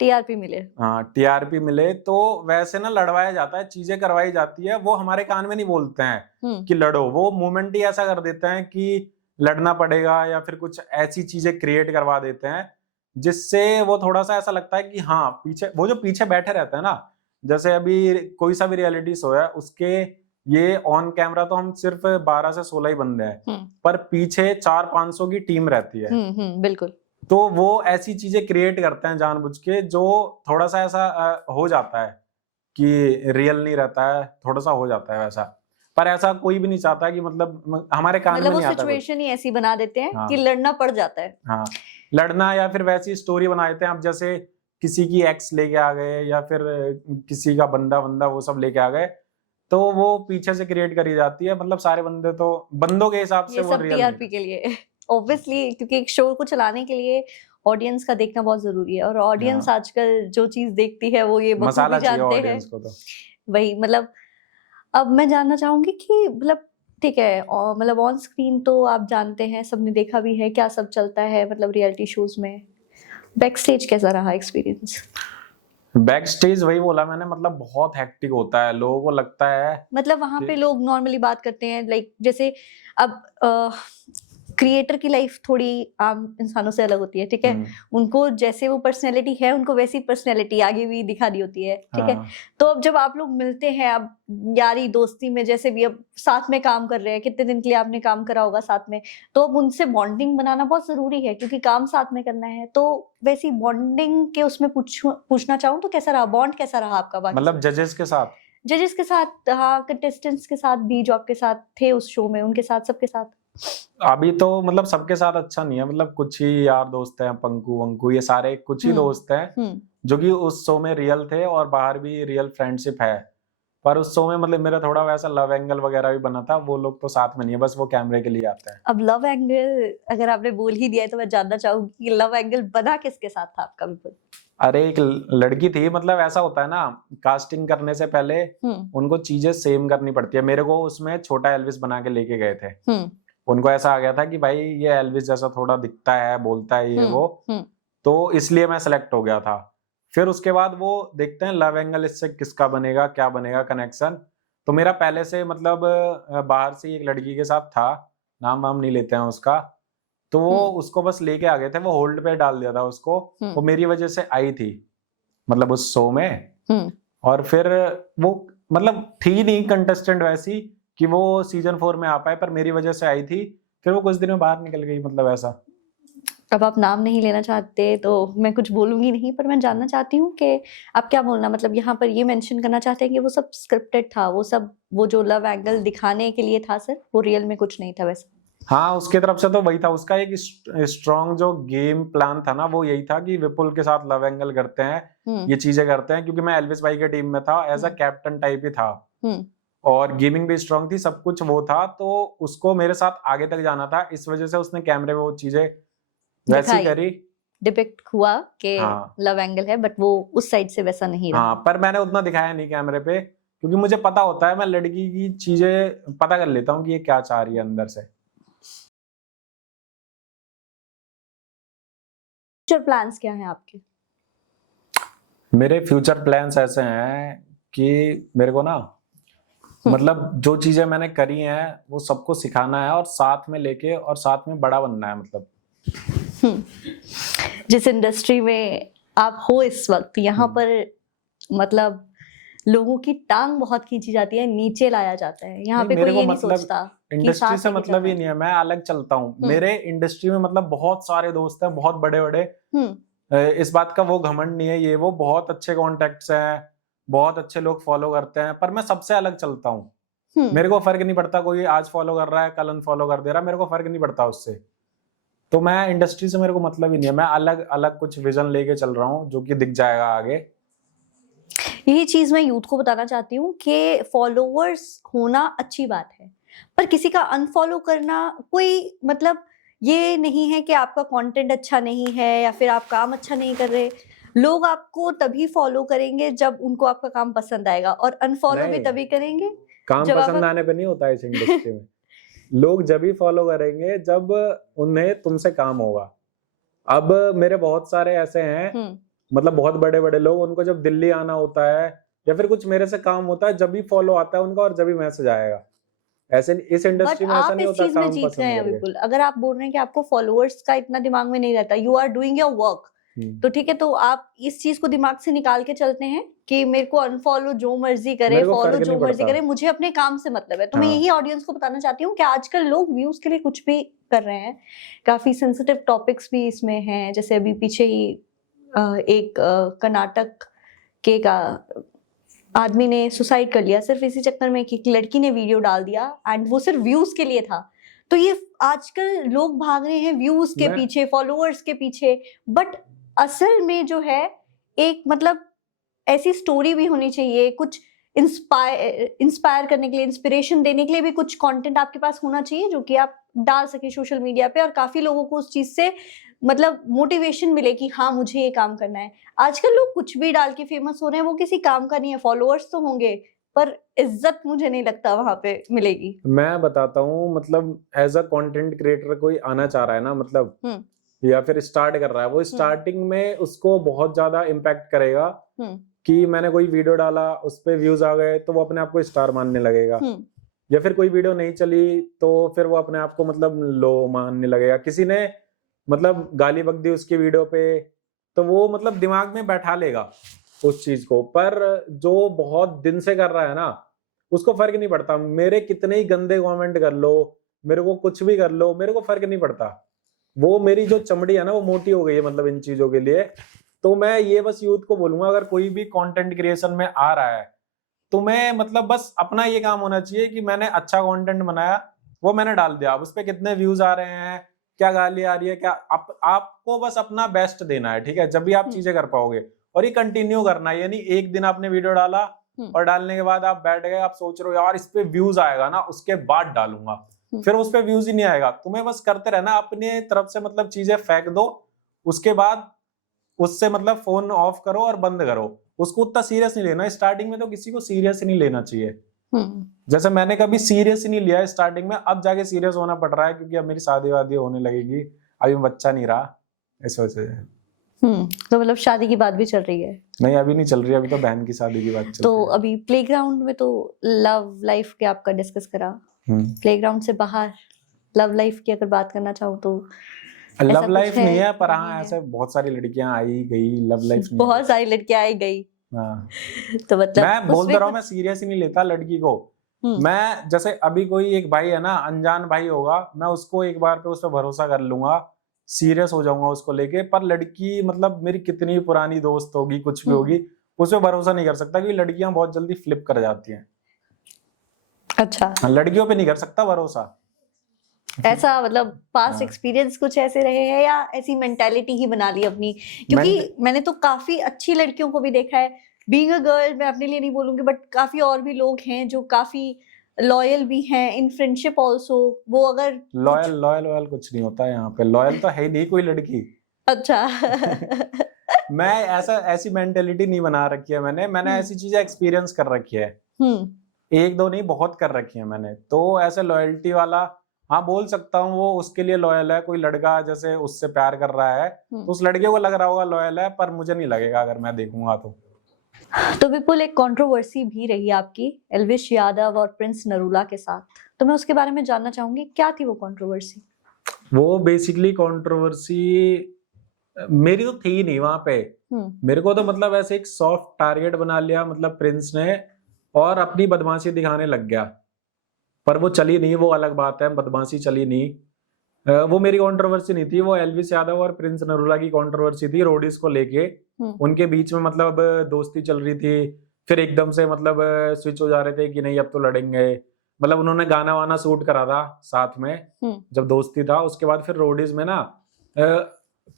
टीआरपी मिले। हाँ, टीआरपी मिले। तो वैसे ना लड़वाया जाता है, चीजें करवाई जाती है, वो हमारे कान में नहीं बोलते हैं कि लड़ो, वो मूवमेंट ही ऐसा कर देते हैं कि लड़ना पड़ेगा, या फिर कुछ ऐसी चीजें क्रिएट करवा देते हैं जिससे वो थोड़ा सा ऐसा लगता है कि हाँ, पीछे वो जो पीछे बैठे रहते हैं ना, जैसे अभी कोई सा भी रियलिटी शो है, उसके ये ऑन कैमरा तो हम सिर्फ 12 से 16 ही बंदे हैं, पर पीछे 400-500 की टीम रहती है। बिल्कुल। तो वो ऐसी चीजें क्रिएट करते हैं जानबूझ के, जो थोड़ा सा ऐसा हो जाता है कि रियल नहीं रहता है, थोड़ा सा हो जाता है वैसा, पर ऐसा कोई भी नहीं चाहता कि मतलब हमारे कान में नहीं आता। सिचुएशन ही ऐसी बना देते हैं कि लड़ना पड़ जाता है। हाँ, लड़ना, या फिर वैसी स्टोरी बना देते हैं। अब जैसे किसी की एक्स लेके आ गए, या फिर किसी का बंदा वो सब लेके आ गए, तो वो पीछे से क्रिएट करी जाती है। मतलब सारे बंदे तो बंदों के हिसाब से वो रियल टीआरपी के लिए ऑब्वियसली, क्योंकि एक शो को चलाने के लिए ऑडियंस का देखना बहुत जरूरी है, और ऑडियंस आजकल जो चीज देखती है वो ये मसाला चाहिए जानते ऑडियंस को। तो वही मतलब, अब मैं जानना चाहूंगी कि मतलब ठीक है, मतलब ऑन स्क्रीन तो आप जानते हैं, सबने देखा भी है क्या सब चलता है मतलब रियलिटी शोज में, बैक स्टेज कैसा रहा एक्सपीरियंस? बैक स्टेज वही बोला मैंने, मतलब बहुत हेक्टिक होता है, लोगों को लगता है मतलब वहां पे लोग नॉर्मली बात करते हैं, लाइक जैसे अब क्रिएटर की लाइफ थोड़ी आम इंसानों से अलग होती है, ठीक है, उनको जैसे वो पर्सनैलिटी है, उनको वैसी पर्सनैलिटी आगे भी दिखा दी होती है, ठीक है। तो अब जब आप लोग मिलते हैं, अब यारी दोस्ती में जैसे भी, अब साथ में काम कर रहे हैं, कितने दिन के लिए आपने काम करा होगा साथ में, तो अब उनसे बॉन्डिंग बनाना बहुत जरूरी है, क्योंकि काम साथ में करना है। तो वैसी बॉन्डिंग के उसमें पूछना चाहूँ तो कैसा रहा बॉन्ड, कैसा रहा आपका? मतलब जजेस के साथ, हाँ, कंटेस्टेंट्स के साथ भी, जो आपके साथ थे उस शो में, उनके साथ, सबके साथ? अभी तो मतलब सबके साथ अच्छा नहीं है, मतलब कुछ ही यार दोस्त हैं, पंकु वंकु, ये सारे कुछ ही दोस्त हैं जो कि उस शो में रियल थे, और बाहर भी रियल फ्रेंडशिप है। पर उस शो में मतलब मेरा थोड़ा वैसा लव एंगल वगैरह भी बना था, वो लोग तो साथ में नहीं है, बस वो कैमरे के लिए आते हैं। अब लव एंगल अगर आपने बोल ही दिया है तो मैं जानना चाहूंगी कि लव एंगल बना किसके साथ था आपका? बिल्कुल, अरे एक लड़की थी, मतलब ऐसा होता है ना, कास्टिंग करने से पहले उनको चीजें सेम करनी पड़ती है। मेरे को उसमें छोटा एल्विस बना के लेके गए थे, उनको ऐसा आ गया था कि भाई ये एल्विस जैसा थोड़ा दिखता है, बोलता है ये वो, तो इसलिए मैं सेलेक्ट हो गया था। फिर उसके बाद वो देखते हैं लव एंगल इससे किसका बनेगा, क्या बनेगा कनेक्शन। तो मेरा पहले से मतलब बाहर से एक लड़की के साथ था, नाम वाम नहीं लेते हैं उसका, तो वो उसको बस लेके आ गए थे, वो होल्ड पे डाल दिया था उसको, वो मेरी वजह से आई थी मतलब उस शो में। और फिर वो मतलब थी नहीं कंटेस्टेंट वैसी कि वो सीजन 4 में आ पाए, पर मेरी वजह से आई थी। फिर वो कुछ दिन में बाहर निकल गई, मतलब ऐसा। अब आप नाम नहीं लेना चाहते तो मैं कुछ बोलूंगी नहीं, पर मैं जानना चाहती हूँ कि आप क्या बोलना, मतलब यहाँ पर ये मेंशन करना चाहते हैं कि वो सब स्क्रिप्टेड था, वो सब, वो जो लव एंगल दिखाने के लिए था सर, वो रियल में कुछ नहीं था वैसे? हाँ, उसकी तरफ से तो वही था, उसका एक स्ट्रॉन्ग जो गेम प्लान था ना, वो यही था कि विपुल के साथ लव एंगल करते हैं, ये चीजें करते हैं, क्योंकि मैं एल्विस भाई के टीम में था, एज अ कैप्टन टाइप ही था, और गेमिंग भी स्ट्रॉन्ग थी, सब कुछ वो था, तो उसको मेरे साथ आगे तक जाना था, इस वजह से उसने कैमरे में वो चीजें वैसी करी, डिपिक्ट हुआ कि लव एंगल है, बट वो उस साइड से वैसा नहीं रहा। हाँ, पर मैंने उतना दिखाया नहीं कैमरे पे, क्योंकि मुझे पता होता है, मैं लड़की की चीजें पता कर लेता हूँ कि ये क्या चाह रही है अंदर से। फ्यूचर प्लान्स क्या हैं आपके? मेरे फ्यूचर प्लान्स ऐसे हैं कि मेरे को ना मतलब जो चीजें मैंने करी हैं वो सबको सिखाना है, और साथ में लेके और साथ में बड़ा बनना है। मतलब जिस इंडस्ट्री में आप हो इस वक्त, यहाँ पर मतलब लोगों की टांग बहुत खींची जाती है, नीचे लाया जाता है। यहाँ पे मेरे कोई को ये नहीं मतलब सोचता कि इंडस्ट्री साथ से लेके मतलब चलना ही है। नहीं है, मैं अलग चलता हूँ। मेरे इंडस्ट्री में मतलब बहुत सारे दोस्त हैं, बहुत बड़े बड़े, इस बात का वो घमंड नहीं है, ये वो बहुत अच्छे कॉन्टेक्ट्स हैं, बहुत अच्छे लोग फॉलो करते हैं, पर मैं सबसे अलग चलता हूँ। मेरे को फर्क नहीं पड़ता कोई आज फॉलो कर रहा है, कल अनफॉलो कर दे रहा है, मेरे को फर्क नहीं पड़ता उससे। तो मैं इंडस्ट्री से मेरे को मतलब ही नहीं है, मैं अलग अलग कुछ विजन लेके चल रहा हूँ जो कि दिख जाएगा आगे। यही चीज मैं यूथ को बताना चाहती हूँ कि फॉलोअर्स होना अच्छी बात है, पर किसी का अनफॉलो करना कोई मतलब ये नहीं है कि आपका कंटेंट अच्छा नहीं है या फिर आप काम अच्छा नहीं कर रहे। लोग आपको तभी फॉलो करेंगे जब उनको आपका काम पसंद आएगा, और अनफॉलो भी नहीं, तभी करेंगे काम जब पसंद आप आने पे नहीं होता है इस इंडस्ट्री में। लोग जब ही फॉलो करेंगे जब उन्हें तुमसे काम होगा। अब मेरे बहुत सारे ऐसे हैं, मतलब बहुत बड़े बड़े लोग, उनको जब दिल्ली आना होता है या फिर कुछ मेरे से काम होता है, जब भी फॉलो आता है उनका और जब भी मैसेज आएगा। ऐसे इस बट इंडस्ट्री में ऐसा आप नहीं इस होता चीज में काम जीत गए पसंद हैं करके। विपुल। अगर आप बोल रहे हैं कि आपको फॉलोअर्स का इतना दिमाग में नहीं रहता, you are doing your work, तो ठीक है, तो आप इस चीज को दिमाग से निकाल के चलते हैं कि मेरे को अनफॉलो जो मर्जी करे, मेरे को फॉलो फर्क जो नहीं मर्जी पड़ता। करे, मुझे अपने काम से मतलब है। तो मैं हाँ। यही ऑडियंस को बताना चाहती हूँ कि आजकल लोग व्यूज के लिए कुछ भी कर रहे हैं। काफी सेंसिटिव टॉपिक्स भी इसमें हैं, जैसे अभी पीछे ही एक कर्नाटक के का आदमी ने सुसाइड कर लिया सिर्फ इसी चक्कर में कि एक लड़की ने वीडियो डाल दिया, एंड वो सिर्फ व्यूज के लिए था। तो ये आजकल लोग भाग रहे हैं व्यूज के पीछे, फॉलोअर्स के पीछे, बट असल में जो है एक मतलब ऐसी स्टोरी भी होनी चाहिए, कुछ इंस्पायर करने के लिए, इंस्पिरेशन देने के लिए भी कुछ कंटेंट आपके पास होना चाहिए जो कि आप डाल सके सोशल मीडिया पे, और काफी लोगों को उस चीज से मतलब मोटिवेशन मिले कि हाँ मुझे ये काम करना है। आजकल लोग कुछ भी डाल के फेमस हो रहे हैं, वो किसी काम का नहीं है। फॉलोअर्स तो होंगे पर इज्जत मुझे नहीं लगता वहां पे मिलेगी। मैं बताता हूँ, मतलब एज अ कंटेंट क्रिएटर कोई आना चाह रहा है ना, मतलब या फिर स्टार्ट कर रहा है, वो स्टार्टिंग में उसको बहुत ज्यादा इम्पैक्ट करेगा कि मैंने कोई वीडियो डाला, उस पे व्यूज आ गए तो वो अपने आप को स्टार मानने लगेगा, या फिर कोई वीडियो नहीं चली तो फिर वो अपने आप को मतलब लो मानने लगेगा। किसी ने मतलब गाली बक दी उसकी वीडियो पे तो वो मतलब दिमाग में बैठा लेगा उस चीज को, पर जो बहुत दिन से कर रहा है ना उसको फर्क नहीं पड़ता। मेरे कितने ही गंदे कमेंट कर लो, मेरे को कुछ भी कर लो, मेरे को फर्क नहीं पड़ता। वो मेरी जो चमड़ी है ना वो मोटी हो गई है मतलब इन चीजों के लिए। तो मैं ये बस यूथ को बोलूंगा, अगर कोई भी कंटेंट क्रिएशन में आ रहा है तो मैं मतलब बस अपना ये काम होना चाहिए कि मैंने अच्छा कंटेंट बनाया, वो मैंने डाल दिया। अब उस पर कितने व्यूज आ रहे हैं, क्या गाली आ रही है, क्या आपको बस अपना बेस्ट देना है, ठीक है, जब भी आप चीजें कर पाओगे। और ये कंटिन्यू करना है, यानी एक दिन आपने वीडियो डाला और डालने के बाद आप बैठ गए, आप सोच रहे हो यार इस पे व्यूज आएगा ना उसके बाद डालूंगा, फिर उस पे व्यूज ही नहीं आएगा। तुम्हें बस करते रहना, अपने तरफ से मतलब चीजें फेंक दो, उसके बाद उससे मतलब फोन ऑफ करो और बंद करो। उसको उतना सीरियस नहीं लेना। स्टार्टिंग में तो किसी को सीरियस ही नहीं लेना चाहिए। जैसे मैंने कभी सीरियस ही नहीं लिया स्टार्टिंग में, अब जाके सीरियस होना पड़ रहा है क्योंकि अब मेरी शादी वादी होने लगेगी, अभी बच्चा नहीं रहा, इस वजह से। तो मतलब शादी की बात भी चल रही है? नहीं अभी नहीं चल रही, अभी तो बहन की शादी की बात चल तो रही है। अभी प्लेग्राउंड में तो लव लाइफ के आपका डिस्कस करा, प्लेग्राउंड से बाहर लव लाइफ की अगर बात करना चाहूँ तो लव लाइफ नहीं है, पर हाँ ऐसे बहुत सारी लड़कियां आई गई, लव लाइफ नहीं बहुत सारी लड़कियां आई गई। हाँ। तो मतलब मैं बोल रहा हूँ, मैं सीरियस ही नहीं लेता लड़की को। मैं जैसे अभी कोई एक भाई है ना, अनजान भाई होगा, मैं उसको एक बार पे उस पर भरोसा कर लूंगा, सीरियस हो जाऊंगा उसको लेके। पर लड़की मतलब मेरी कितनी पुरानी दोस्त होगी, कुछ भी होगी, उस पर भरोसा नहीं कर सकता क्योंकि लड़कियां बहुत जल्दी फ्लिप कर जाती हैं। अच्छा, लड़कियों पे नहीं कर सकता भरोसा। ऐसा मतलब पास्ट एक्सपीरियंस कुछ ऐसे रहे हैं या ऐसी मेंटालिटी ही बना ली अपनी? क्योंकि मैंने तो काफी अच्छी लड़कियों को भी देखा है, बीइंग अ गर्ल मैं अपने लिए नहीं बोलूंगी, बट काफी और भी लोग हैं जो काफी लॉयल भी हैं इन फ्रेंडशिप ऑल्सो। वो अगर लॉयल कुछ नहीं होता है यहाँ पे, लॉयल तो है ही नहीं कोई लड़की। अच्छा मैं ऐसी मेंटेलिटी नहीं बना रखी है मैंने ऐसी चीजें एक्सपीरियंस कर रखी है, एक दो नहीं बहुत कर रखी है मैंने। तो ऐसे लॉयल्टी वाला हाँ बोल सकता हूँ, वो उसके लिए लॉयल है। कोई लड़का जैसे उससे प्यार कर रहा है तो उस लड़के को लग रहा होगा लॉयल है, पर मुझे नहीं लगेगा अगर मैं देखूंगा तो। तो विपुल, एक कंट्रोवर्सी भी रही आपकी एल्विश यादव और प्रिंस नरूला के साथ, तो मैं उसके बारे में जानना चाहूंगी, क्या थी वो कंट्रोवर्सी? वो बेसिकली कंट्रोवर्सी मेरी तो थी नहीं वहां पे। मेरे को तो मतलब ऐसे एक सॉफ्ट टारगेट बना लिया मतलब प्रिंस ने, और अपनी बदमाशी दिखाने लग गया। पर वो चली नहीं, वो अलग बात है, बदमाशी चली नहीं। वो मेरी कंट्रोवर्सी नहीं थी, वो एल्विस यादव और प्रिंस नरूला की कंट्रोवर्सी थी रोडीज को लेके। उनके बीच में मतलब दोस्ती चल रही थी, फिर एकदम से मतलब स्विच हो जा रहे थे कि नहीं अब तो लड़ेंगे। मतलब उन्होंने गाना वाना शूट करा था साथ में जब दोस्ती था। उसके बाद फिर रोडीज में ना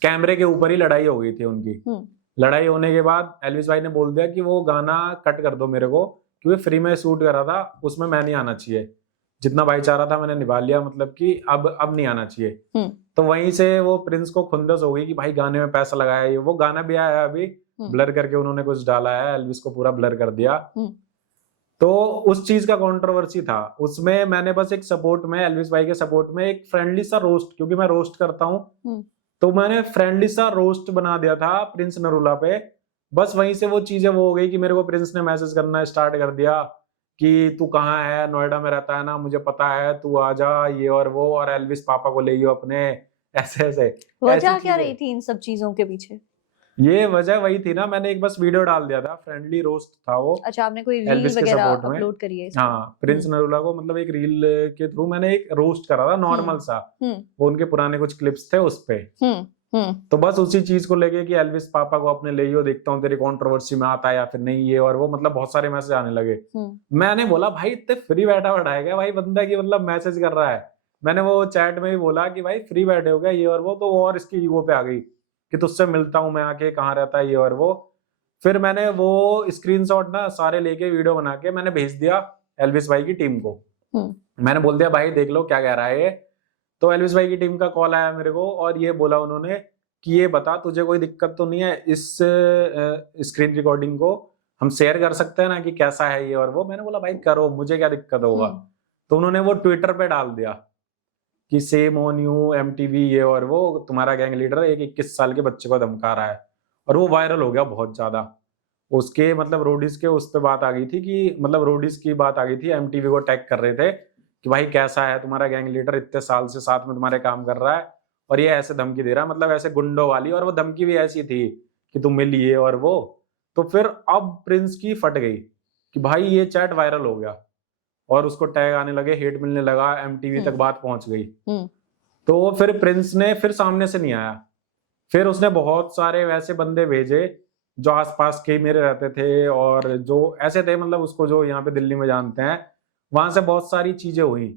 कैमरे के ऊपर ही लड़ाई हो गई थी उनकी। लड़ाई होने के बाद एल्विस भाई ने बोल दिया कि वो गाना कट कर दो मेरे को, क्योंकि फ्री में शूट करा था, उसमें मैं नहीं आना चाहिए। जितना भाईचारा था मैंने निभा लिया, मतलब कि अब नहीं आना चाहिए। तो वहीं से वो प्रिंस को खुंदस हो गई कि भाई गाने में पैसा लगाया, ये वो गाना भी आया अभी ब्लर करके उन्होंने कुछ डाला है, एल्विस को पूरा ब्लर कर दिया। तो उस चीज का कंट्रोवर्सी था उसमें। मैंने बस एक सपोर्ट में, एल्विस भाई के सपोर्ट में एक फ्रेंडली सा रोस्ट, क्योंकि मैं रोस्ट करता हूँ, तो मैंने फ्रेंडली सा रोस्ट बना दिया था प्रिंस नरूला पे। बस वहीं से वो चीजें वो हो गई कि मेरे को प्रिंस ने मैसेज करना स्टार्ट कर दिया कि तू कहाँ है, नोएडा में रहता है ना, मुझे पता है, तू आ जा, ये और वो, और एल्विस पापा को ले अपने, ऐसे ऐसे। वजह क्या रही थी इन सब चीजों के पीछे? ये वजह वही थी ना, मैंने एक बस वीडियो डाल दिया था, फ्रेंडली रोस्ट था वो। अच्छा, आपने कोई रील वगैरह अपलोड करी है? हाँ, प्रिंस नरूला को मतलब एक रील के थ्रू मैंने एक रोस्ट करा था नॉर्मल सा, वो उनके पुराने कुछ क्लिप्स थे उस पे। तो बस उसी चीज को लेके कि एल्विस पापा को अपने ले देखता हूँ तेरी कंट्रोवर्सी में आता है या फिर नहीं, ये और वो, मतलब बहुत सारे मैसेज आने लगे। मैंने बोला भाई इतने फ्री बैठा है क्या भाई बंदा की मतलब मैसेज कर रहा है। मैंने वो चैट में भी बोला कि भाई फ्री बैठे हो गया ये और वो, तो वो और इसकी ईगो पे आ गई कि तुझसे मिलता हूँ मैं आके, कहाँ रहता है ये और वो। फिर मैंने वो स्क्रीनशॉट ना सारे लेके वीडियो बना के मैंने भेज दिया एल्विस भाई की टीम को। मैंने बोल दिया भाई देख लो क्या कह रहा है ये। तो एल्विस भाई की टीम का कॉल आया मेरे को, और ये बोला उन्होंने कि ये बता तुझे कोई दिक्कत तो नहीं है इस स्क्रीन रिकॉर्डिंग को हम शेयर कर सकते हैं ना, कि कैसा है ये और वो। मैंने बोला भाई करो, मुझे क्या दिक्कत होगा। तो उन्होंने वो ट्विटर पे डाल दिया कि सेम ऑन यू MTV ये और वो, तुम्हारा गैंग लीडर एक 21 साल के बच्चे को धमका रहा है। और वो वायरल हो गया बहुत ज्यादा। उसके मतलब रोडीज के उस पे बात आ गई थी कि मतलब रोडीज की बात आ गई थी, MTV को टैग कर रहे थे कि भाई कैसा है तुम्हारा गैंग लीडर, इतने साल से साथ में तुम्हारे काम कर रहा है और ये ऐसे धमकी दे रहा है, मतलब ऐसे गुंडों वाली। और वो धमकी भी ऐसी थी कि तुम मिल ये और वो। तो फिर अब प्रिंस की फट गई कि भाई ये चैट वायरल हो गया और उसको टैग आने लगे, हेट मिलने लगा, MTV तक बात पहुंच गई। तो फिर प्रिंस ने फिर सामने से नहीं आया। फिर उसने बहुत सारे वैसे बंदे भेजे जो आसपास के मेरे रहते थे और जो ऐसे थे, मतलब उसको जो यहाँ पे दिल्ली में जानते हैं, वहां से बहुत सारी चीजें हुई।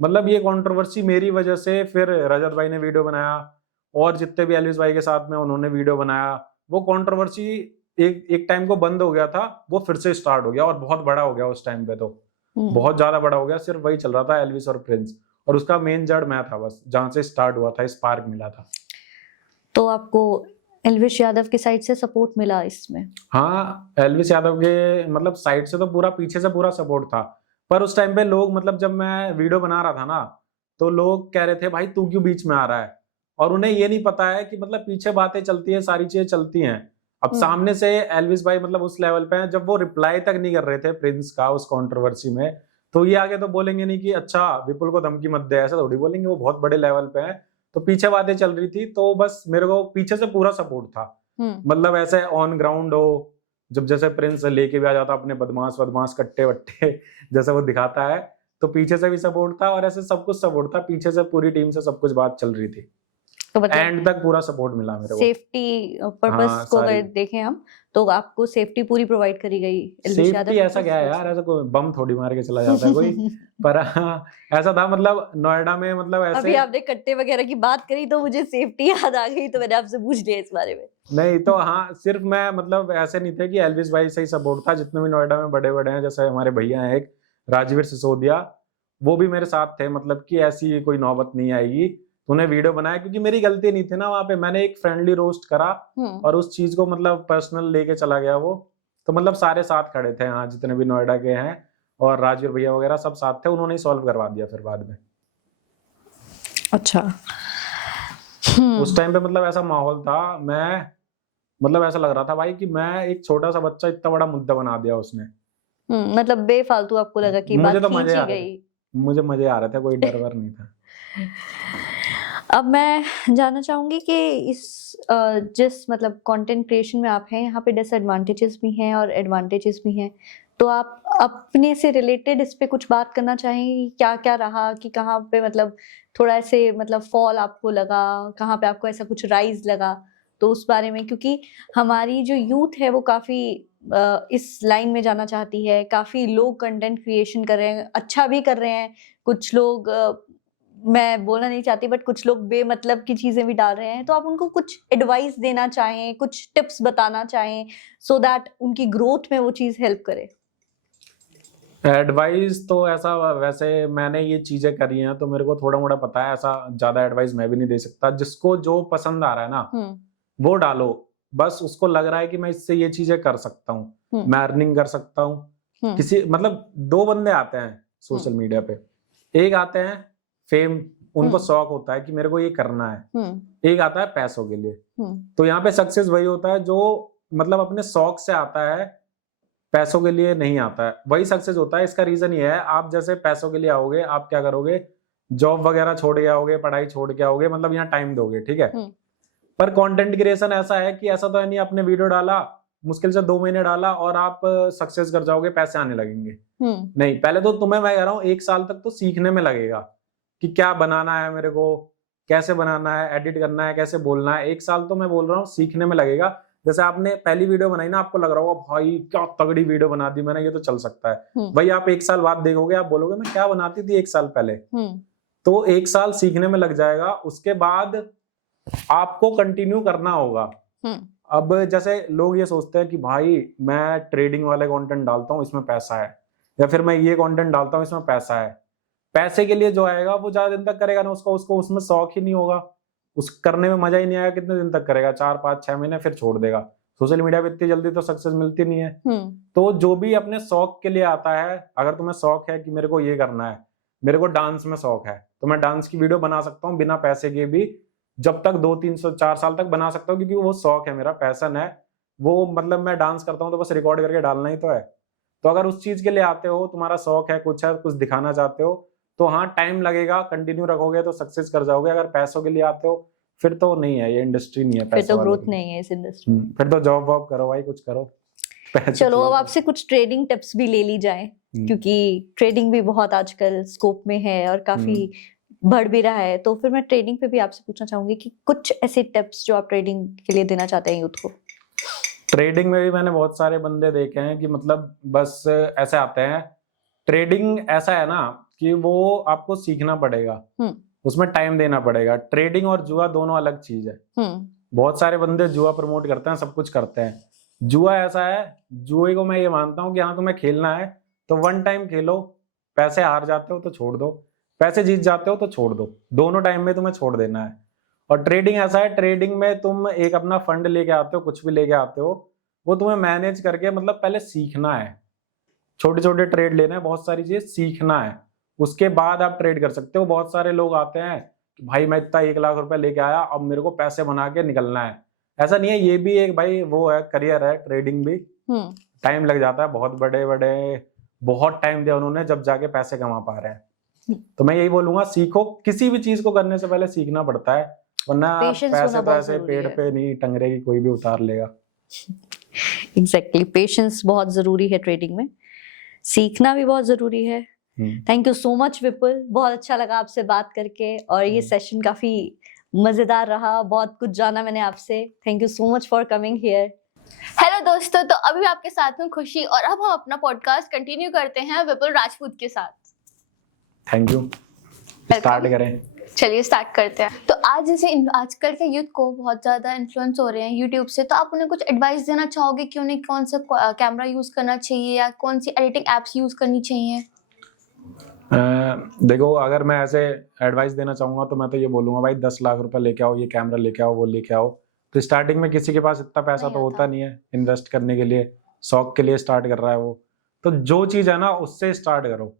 मतलब ये कंट्रोवर्सी मेरी वजह से, फिर रजत भाई ने वीडियो बनाया और जितने भी एल्विस भाई के साथ में उन्होंने वीडियो बनाया। वो कंट्रोवर्सी एक टाइम को बंद हो गया था, वो फिर से स्टार्ट हो गया और बहुत बड़ा हो गया उस टाइम पे, तो बहुत ज्यादा बड़ा हो गया। सिर्फ वही चल रहा था एल्विस और प्रिंस, और उसका मेन जड़ मैं था बस, जहां से स्टार्ट हुआ था, स्पार्क मिला था। तो आपको एल्विस यादव की साइड से सपोर्ट मिला इसमें? हाँ, एल्विस यादव के मतलब साइड से तो पूरा, पीछे से पूरा सपोर्ट था। पर उस टाइम पे लोग, मतलब जब मैं वीडियो बना रहा था ना, तो लोग कह रहे थे भाई तू क्यों बीच में आ रहा है। और उन्हें ये नहीं पता है कि मतलब पीछे बातें चलती है, सारी चीजें चलती हैं। अब सामने से एल्विस भाई मतलब उस लेवल पे हैं, जब वो रिप्लाई तक नहीं कर रहे थे प्रिंस का उस कंट्रोवर्सी में, तो ये आगे तो बोलेंगे नहीं कि अच्छा विपुल को धमकी मत दे, ऐसा थोड़ी बोलेंगे, वो बहुत बड़े लेवल पे है। तो पीछे बातें चल रही थी, तो बस मेरे को पीछे से पूरा सपोर्ट था। मतलब ऐसे ऑन ग्राउंड हो, जब जैसे प्रिंस लेके भी आ जाता अपने बदमाश कट्टे वट्टे जैसे वो दिखाता है, तो पीछे से भी सपोर्ट था और ऐसे सब कुछ सपोर्ट था। पीछे से पूरी टीम से सब कुछ बात चल रही थी, तो एंड तक पूरा सपोर्ट मिला मेरे को। सेफ्टी पर्पस को अगर देखें हम, तो आपको सेफ्टी पूरी प्रोवाइड करी गई एल्विस यादव? सेफ्टी ऐसा क्या है यार, ऐसा कोई बम थोड़ी मार के चला जाता है कोई। पर ऐसा था, मतलब नोएडा में, मतलब ऐसे अभी आपने कट्टे वगैरह की बात करी तो मुझे सेफ्टी याद आ गई, तो मैंने आपसे पूछ लिया इस बारे में। नहीं तो हाँ, सिर्फ मैं मतलब ऐसे नहीं थे कि एल्विस भाई से ही सपोर्ट था। जितने भी नोएडा में बड़े बड़े हैं, जैसे हमारे भैया हैं एक राजवीर सिसोदिया, वो भी मेरे साथ थे, मतलब कि ऐसी कोई नौबत नहीं आएगी। उन्हें वीडियो बनाया क्योंकि मेरी गलती नहीं थी ना वहां पे, मैंने एक फ्रेंडली रोस्ट करा और उस चीज को मतलब पर्सनल लेके चला गया वो। तो मतलब सारे साथ खड़े थे, हाँ, जितने भी नोएडा के हैं और राजवीर भैया वगैरह सब साथ थे, उन्होंने ही सॉल्व करवा दिया फिर बाद में। अच्छा। उस टाइम पे मतलब ऐसा माहौल था, मैं मतलब ऐसा लग रहा था भाई कि मैं एक छोटा सा बच्चा इतना बड़ा मुद्दा बना दिया उसने। मतलब बेफालतू आपको लगा कि बात खींची गई? मुझे मजे आ रहे थे, कोई डर वर नहीं था। अब मैं जानना चाहूंगी कि जिस मतलब कंटेंट क्रिएशन में आप हैं, यहाँ पे डिसएडवांटेजेस भी हैं और एडवांटेजेस भी हैं, तो आप अपने से रिलेटेड इस पे कुछ बात करना चाहेंगे? क्या क्या रहा कि कहाँ पे मतलब थोड़ा ऐसे मतलब फॉल आपको लगा, कहाँ पे आपको ऐसा कुछ राइज लगा, तो उस बारे में, क्योंकि हमारी जो यूथ है वो काफी इस लाइन में जाना चाहती है, काफी लोग कंटेंट क्रिएशन कर रहे हैं, अच्छा भी कर रहे हैं, कुछ लोग मैं बोलना नहीं चाहती बट कुछ लोग बेमतलब की चीजें भी डाल रहे हैं, तो आप उनको कुछ एडवाइस देना चाहें, कुछ टिप्स बताना चाहें सो दैट उनकी ग्रोथ में वो चीज हेल्प करे? एडवाइस तो ऐसा, वैसे मैंने ये चीजें करी हैं तो मेरे को थोड़ा मोड़ा पता है, ऐसा ज्यादा एडवाइस मैं भी नहीं दे सकता। जिसको जो पसंद आ रहा है ना वो डालो, बस उसको लग रहा है कि मैं इससे ये चीजें कर सकता हूँ, मैं अर्निंग कर सकता हूँ। किसी मतलब दो बंदे आते हैं सोशल मीडिया पे, एक आते हैं फेम, उनको शौक होता है कि मेरे को ये करना है, एक आता है पैसों के लिए। तो यहाँ पे सक्सेस वही होता है जो मतलब अपने शौक से आता है, पैसों के लिए नहीं आता है, वही सक्सेस होता है। इसका रीजन ये है, आप जैसे पैसों के लिए आओगे, आप क्या करोगे, जॉब वगैरह छोड़ के आओगे, पढ़ाई छोड़ के आओगे, मतलब यहाँ टाइम दोगे, ठीक है। पर कंटेंट क्रिएशन ऐसा है कि ऐसा तो है नहीं आपने वीडियो डाला, मुश्किल से 2 महीने डाला और आप सक्सेस कर जाओगे, पैसे आने लगेंगे। नहीं, पहले तो तुम्हें मैं कह रहा हूँ 1 साल तक तो सीखने में लगेगा कि क्या बनाना है मेरे को, कैसे बनाना है, एडिट करना है, कैसे बोलना है। 1 साल तो मैं बोल रहा हूँ सीखने में लगेगा। जैसे आपने पहली वीडियो बनाई ना, आपको लग रहा होगा भाई क्या तगड़ी वीडियो बना दी मैंने, ये तो चल सकता है। भाई आप 1 साल बाद देखोगे, आप बोलोगे मैं क्या बनाती थी 1 साल पहले। तो 1 साल सीखने में लग जाएगा, उसके बाद आपको कंटिन्यू करना होगा। अब जैसे लोग ये सोचते हैं कि भाई मैं ट्रेडिंग वाले कंटेंट डालता हूँ इसमें पैसा है, या फिर मैं ये कंटेंट डालता हूँ इसमें पैसा है। पैसे के लिए जो आएगा वो ज्यादा दिन तक करेगा ना, उसको उसमें शौक ही नहीं होगा, उस करने में मजा ही नहीं आएगा। कितने दिन तक करेगा, 4, 5, 6 महीने, फिर छोड़ देगा। सोशल मीडिया पे इतनी जल्दी तो सक्सेस मिलती नहीं है। तो जो भी अपने शौक के लिए आता है, अगर तुम्हें शौक है कि मेरे को ये करना है, मेरे को डांस में शौक है, तो मैं डांस की वीडियो बना सकता हूँ बिना पैसे के भी, जब तक 2, 3, 4 साल तक बना सकता हूँ, क्योंकि वो शौक है मेरा, पैशन है वो। मतलब मैं डांस करता हूँ तो बस रिकॉर्ड करके डालना ही तो है। तो अगर उस चीज के लिए आते हो, तुम्हारा शौक है, कुछ दिखाना चाहते हो, तो हाँ टाइम लगेगा, कंटिन्यू रखोगे तो सक्सेस कर जाओगे। अगर पैसों के लिए आते हो फिर तो नहीं है, ये इंडस्ट्री नहीं है, फिर तो ग्रोथ नहीं है इस इंडस्ट्री में। फिर तो जॉब वॉब करो भाई, कुछ करो। चलो अब आपसे कुछ ट्रेडिंग टिप्स भी ले ली जाए, क्योंकि ट्रेडिंग भी बहुत आजकल स्कोप में है और काफी बढ़ भी रहा है। तो फिर मैं ट्रेडिंग पे भी आपसे पूछना चाहूंगी कि कुछ ऐसे टिप्स जो आप ट्रेडिंग के लिए देना चाहते हैं यूथ को। ट्रेडिंग में भी मैंने बहुत सारे बंदे देखे हैं कि मतलब बस ऐसे आते हैं। ट्रेडिंग ऐसा है ना कि वो आपको सीखना पड़ेगा, उसमें टाइम देना पड़ेगा। ट्रेडिंग और जुआ दोनों अलग चीज है। बहुत सारे बंदे जुआ प्रमोट करते हैं, सब कुछ करते हैं। जुआ ऐसा है, जुए को मैं ये मानता हूँ कि हाँ तुम्हें खेलना है तो 1 टाइम खेलो, पैसे हार जाते हो तो छोड़ दो, पैसे जीत जाते हो तो छोड़ दो, दोनों टाइम में तुम्हें छोड़ देना है। और ट्रेडिंग ऐसा है, ट्रेडिंग में तुम एक अपना फंड लेके आते हो, कुछ भी लेके आते हो, वो तुम्हें मैनेज करके मतलब पहले सीखना है, छोटे छोटे ट्रेड लेना है, बहुत सारी चीज सीखना है, उसके बाद आप ट्रेड कर सकते हो। बहुत सारे लोग आते हैं कि भाई मैं इतना 1 लाख रुपए लेके आया, अब मेरे को पैसे बना के निकलना है। ऐसा नहीं है, ये भी एक भाई वो है, करियर है ट्रेडिंग भी। टाइम लग जाता है, बहुत बड़े बहुत टाइम दिया उन्होंने, जब जाके पैसे कमा पा रहे हैं। तो मैं यही बोलूंगा, सीखो, किसी भी चीज को करने से पहले सीखना पड़ता है, वरना पैसे तो ऐसे पेड़ पे नहीं टंग रहेगी, कोई भी उतार लेगा। एग्जैक्टली, पेशेंस बहुत जरूरी है ट्रेडिंग में, सीखना भी बहुत जरूरी है। थैंक यू सो मच विपुल, बहुत अच्छा लगा आपसे बात करके और ये सेशन काफी मजेदार रहा, बहुत कुछ जाना मैंने आपसे। Thank you so much for coming here. Hello दोस्तों, तो अभी आपके साथ हूँ खुशी और अब हम अपना पॉडकास्ट कंटिन्यू करते हैं विपुल राजपूत के साथ। थैंक यू, स्टार्ट करें। चलिए स्टार्ट करते हैं। तो आज जैसे आजकल के यूथ को बहुत ज्यादा इन्फ्लुएंस हो रहे हैं यूट्यूब से, तो आप उन्हें कुछ एडवाइस देना चाहोगे कि उन्हें कौन सा कैमरा यूज करना चाहिए या कौन सी एडिटिंग एप्स यूज करनी चाहिए? देखो, अगर मैं ऐसे एडवाइस देना चाहूंगा तो मैं तो ये बोलूंगा भाई 10 लाख रुपए लेके आओ, ये कैमरा लेके आओ, वो लेके आओ। तो स्टार्टिंग में किसी के पास इतना पैसा तो होता नहीं है इन्वेस्ट करने के लिए, शौक के लिए स्टार्ट कर रहा है वो। तो जो चीज है ना उससे स्टार्ट करो।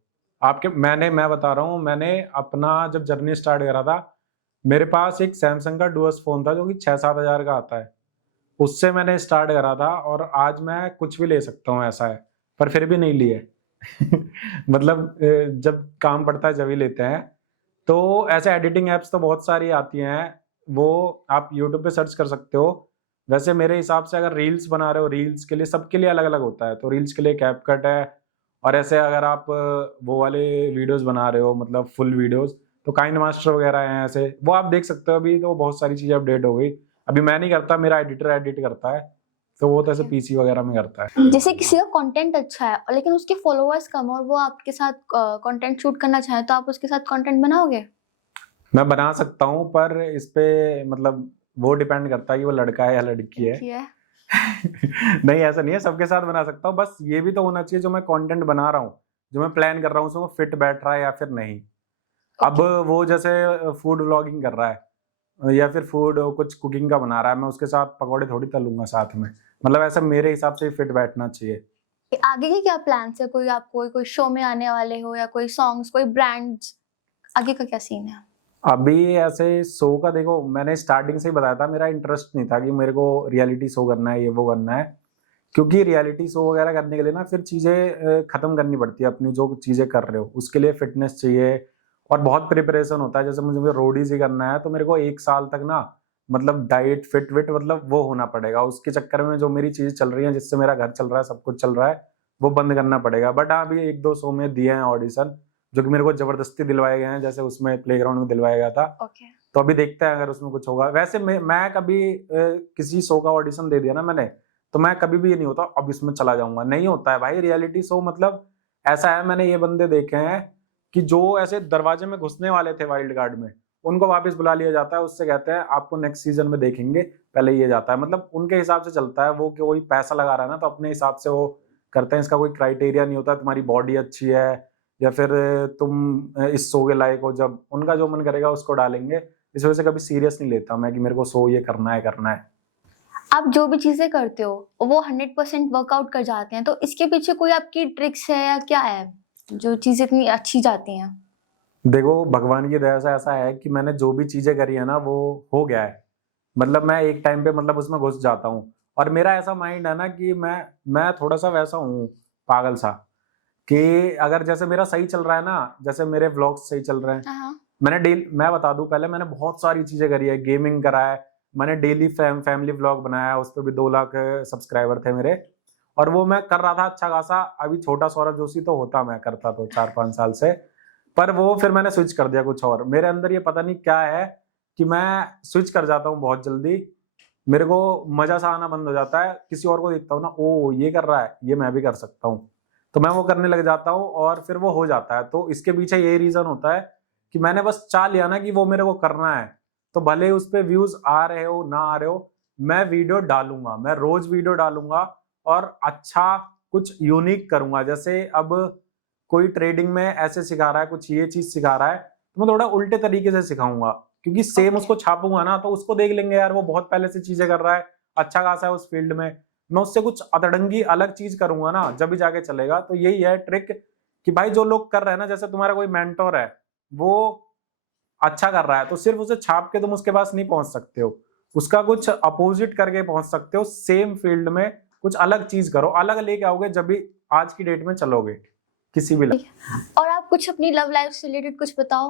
मैं बता रहा हूँ, मैंने अपना जब जर्नी स्टार्ट करा था, मेरे पास एक सैमसंग का डुअस फोन था जो कि 6-7 हजार का आता है, उससे मैंने स्टार्ट करा था। और आज मैं कुछ भी ले सकता हूँ, ऐसा है, पर फिर भी नहीं लिए मतलब जब काम पड़ता है जब ही लेते हैं। तो ऐसे एडिटिंग एप्स तो बहुत सारी आती हैं, वो आप यूट्यूब पे सर्च कर सकते हो। वैसे मेरे हिसाब से अगर रील्स बना रहे हो, रील्स के लिए सबके लिए अलग अलग होता है, तो रील्स के लिए कैपकट है। और ऐसे अगर आप वो वाले वीडियोस बना रहे हो, मतलब फुल वीडियोस, तो काइंड मास्टर वगैरह हैं ऐसे, वो आप देख सकते हो। अभी तो बहुत सारी चीजें अपडेट हो गई, अभी मैं नहीं करता, मेरा एडिटर एडिट करता है, तो वो तो ऐसे पीसी वगैरह में करता है। जैसे किसी का कंटेंट अच्छा है लेकिन उसके फॉलोअर्स कम और वो आपके साथ कंटेंट शूट करना चाहे तो आप उसके साथ कंटेंट बनाओगे? मैं बना सकता हूँ, पर इस पे मतलब वो डिपेंड करता है कि वो लड़का है या लड़की है। नहीं, ऐसा नहीं है, सबके साथ बना सकता हूँ, बस ये भी तो होना चाहिए जो मैं कंटेंट बना रहा हूँ, जो मैं प्लान कर रहा हूँ, उसमें वो फिट बैठ रहा है या फिर नहीं। अब वो जैसे फूड व्लॉगिंग कर रहा है या फिर फूड कुछ कुकिंग का बना रहा है, मैं उसके साथ पकौड़े थोड़ी तलूंगा साथ में, मतलब ऐसा मेरे हिसाब से फिट बैठना चाहिए। आगे के क्या प्लान्स है? कोई आप कोई शो में आने वाले हो या कोई सॉन्ग्स, कोई ब्रांड्स, आगे का क्या सीन है? अभी ऐसे शो का देखो, मैंने स्टार्टिंग से ही बताया था, मेरा इंटरेस्ट नहीं था कि मेरे को रियलिटी शो करना है, ये वो करना है, क्योंकि रियलिटी शो वगैरह करने के लिए ना फिर चीजें खत्म करनी पड़ती है अपनी, जो चीजें कर रहे हो उसके लिए फिटनेस चाहिए और बहुत प्रिपरेशन होता है। जैसे मुझे रोडीज ही करना है, तो मेरे को 1 साल तक ना मतलब डाइट फिट विट मतलब वो होना पड़ेगा। उसके चक्कर में जो मेरी चीजें चल रही हैं, जिससे मेरा घर चल रहा है, सब कुछ चल रहा है, वो बंद करना पड़ेगा। बट हाँ, अभी 1-2 शो में दिए हैं ऑडिशन, जो कि मेरे को जबरदस्ती दिलवाए गए हैं, जैसे उसमें प्लेग्राउंड में दिलवाया गया था। तो अभी देखते हैं अगर उसमें कुछ होगा। वैसे मैं कभी किसी शो का ऑडिशन दे दिया ना मैंने, तो मैं कभी भी ये नहीं होता अब इसमें चला जाऊंगा, नहीं होता है भाई। रियलिटी शो मतलब ऐसा है, मैंने ये बंदे देखे हैं कि जो ऐसे दरवाजे में घुसने वाले थे वाइल्ड कार्ड में, उनको वापस बुला लिया जाता है, उससे कहते हैं आपको नेक्स्ट सीजन में देखेंगे, पहले ये जाता है। मतलब उनके हिसाब से चलता है वो, कि वही पैसा लगा रहा है ना, तो अपने हिसाब से वो करते हैं। इसका कोई क्राइटेरिया नहीं होता तुम्हारी बॉडी अच्छी है या फिर तुम इस शो के लायक हो, जब उनका जो मन करेगा उसको डालेंगे। इस वजह से कभी सीरियस नहीं लेता मैं कि मेरे को शो ये करना है। आप जो भी चीजें करते हो वो 100% वर्कआउट कर जाते हैं, तो इसके पीछे कोई आपकी ट्रिक्स है या क्या है जो चीजें इतनी अच्छी जाती हैं? देखो, भगवान की दया से ऐसा है कि मैंने जो भी चीजें करी है ना, वो हो गया है। मतलब मैं एक टाइम पे मतलब उसमें घुस जाता हूँ, और मेरा ऐसा माइंड है ना कि मैं थोड़ा सा वैसा हूँ, पागल सा, कि अगर जैसे मेरा सही चल रहा है ना, जैसे मेरे व्लॉग्स सही चल रहे हैं, मैं बता दूं पहले, मैंने बहुत सारी चीजें करी है, गेमिंग करा है, मैंने डेली फैमिली व्लॉग बनाया, उस पर भी 2 लाख सब्सक्राइबर थे मेरे, और वो मैं कर रहा था अच्छा खासा। अभी छोटा सौरभ जोशी तो होता, मैं करता तो 4-5 साल से, पर वो फिर मैंने स्विच कर दिया कुछ और। मेरे अंदर ये पता नहीं क्या है कि मैं स्विच कर जाता हूँ बहुत जल्दी, मेरे को मजा सा आना बंद हो जाता है। किसी और को देखता हूँ ना, ओ ये कर रहा है, ये मैं भी कर सकता हूँ, तो मैं वो करने लग जाता हूँ और फिर वो हो जाता है। तो इसके पीछे यही रीजन होता है कि मैंने बस चाह लिया ना कि वो मेरे को करना है, तो भले उस पर व्यूज आ रहे हो ना आ रहे हो, मैं वीडियो डालूंगा, मैं रोज वीडियो डालूंगा और अच्छा कुछ यूनिक करूंगा। जैसे अब कोई ट्रेडिंग में ऐसे सिखा रहा है, कुछ ये चीज सिखा रहा है, तो मैं थोड़ा उल्टे तरीके से सिखाऊंगा, क्योंकि सेम उसको छापूंगा ना, तो उसको देख लेंगे यार वो बहुत पहले से चीजें कर रहा है, अच्छा खासा है उस फील्ड में, मैं उससे कुछ अतरंगी अलग चीज करूंगा ना, जब भी जाके चलेगा। तो यही है ट्रिक कि भाई जो लोग कर रहे हैं ना, जैसे तुम्हारा कोई मेंटोर है, वो अच्छा कर रहा है, तो सिर्फ उसे छाप के तुम उसके पास नहीं पहुंच सकते हो, उसका कुछ अपोजिट करके पहुंच सकते हो। सेम फील्ड में कुछ अलग चीज करो, अलग लेके आओगे, जब भी आज की डेट में चलोगे किसी भी। और आप कुछ अपनी लव लाइफ से रिलेटेड कुछ बताओ,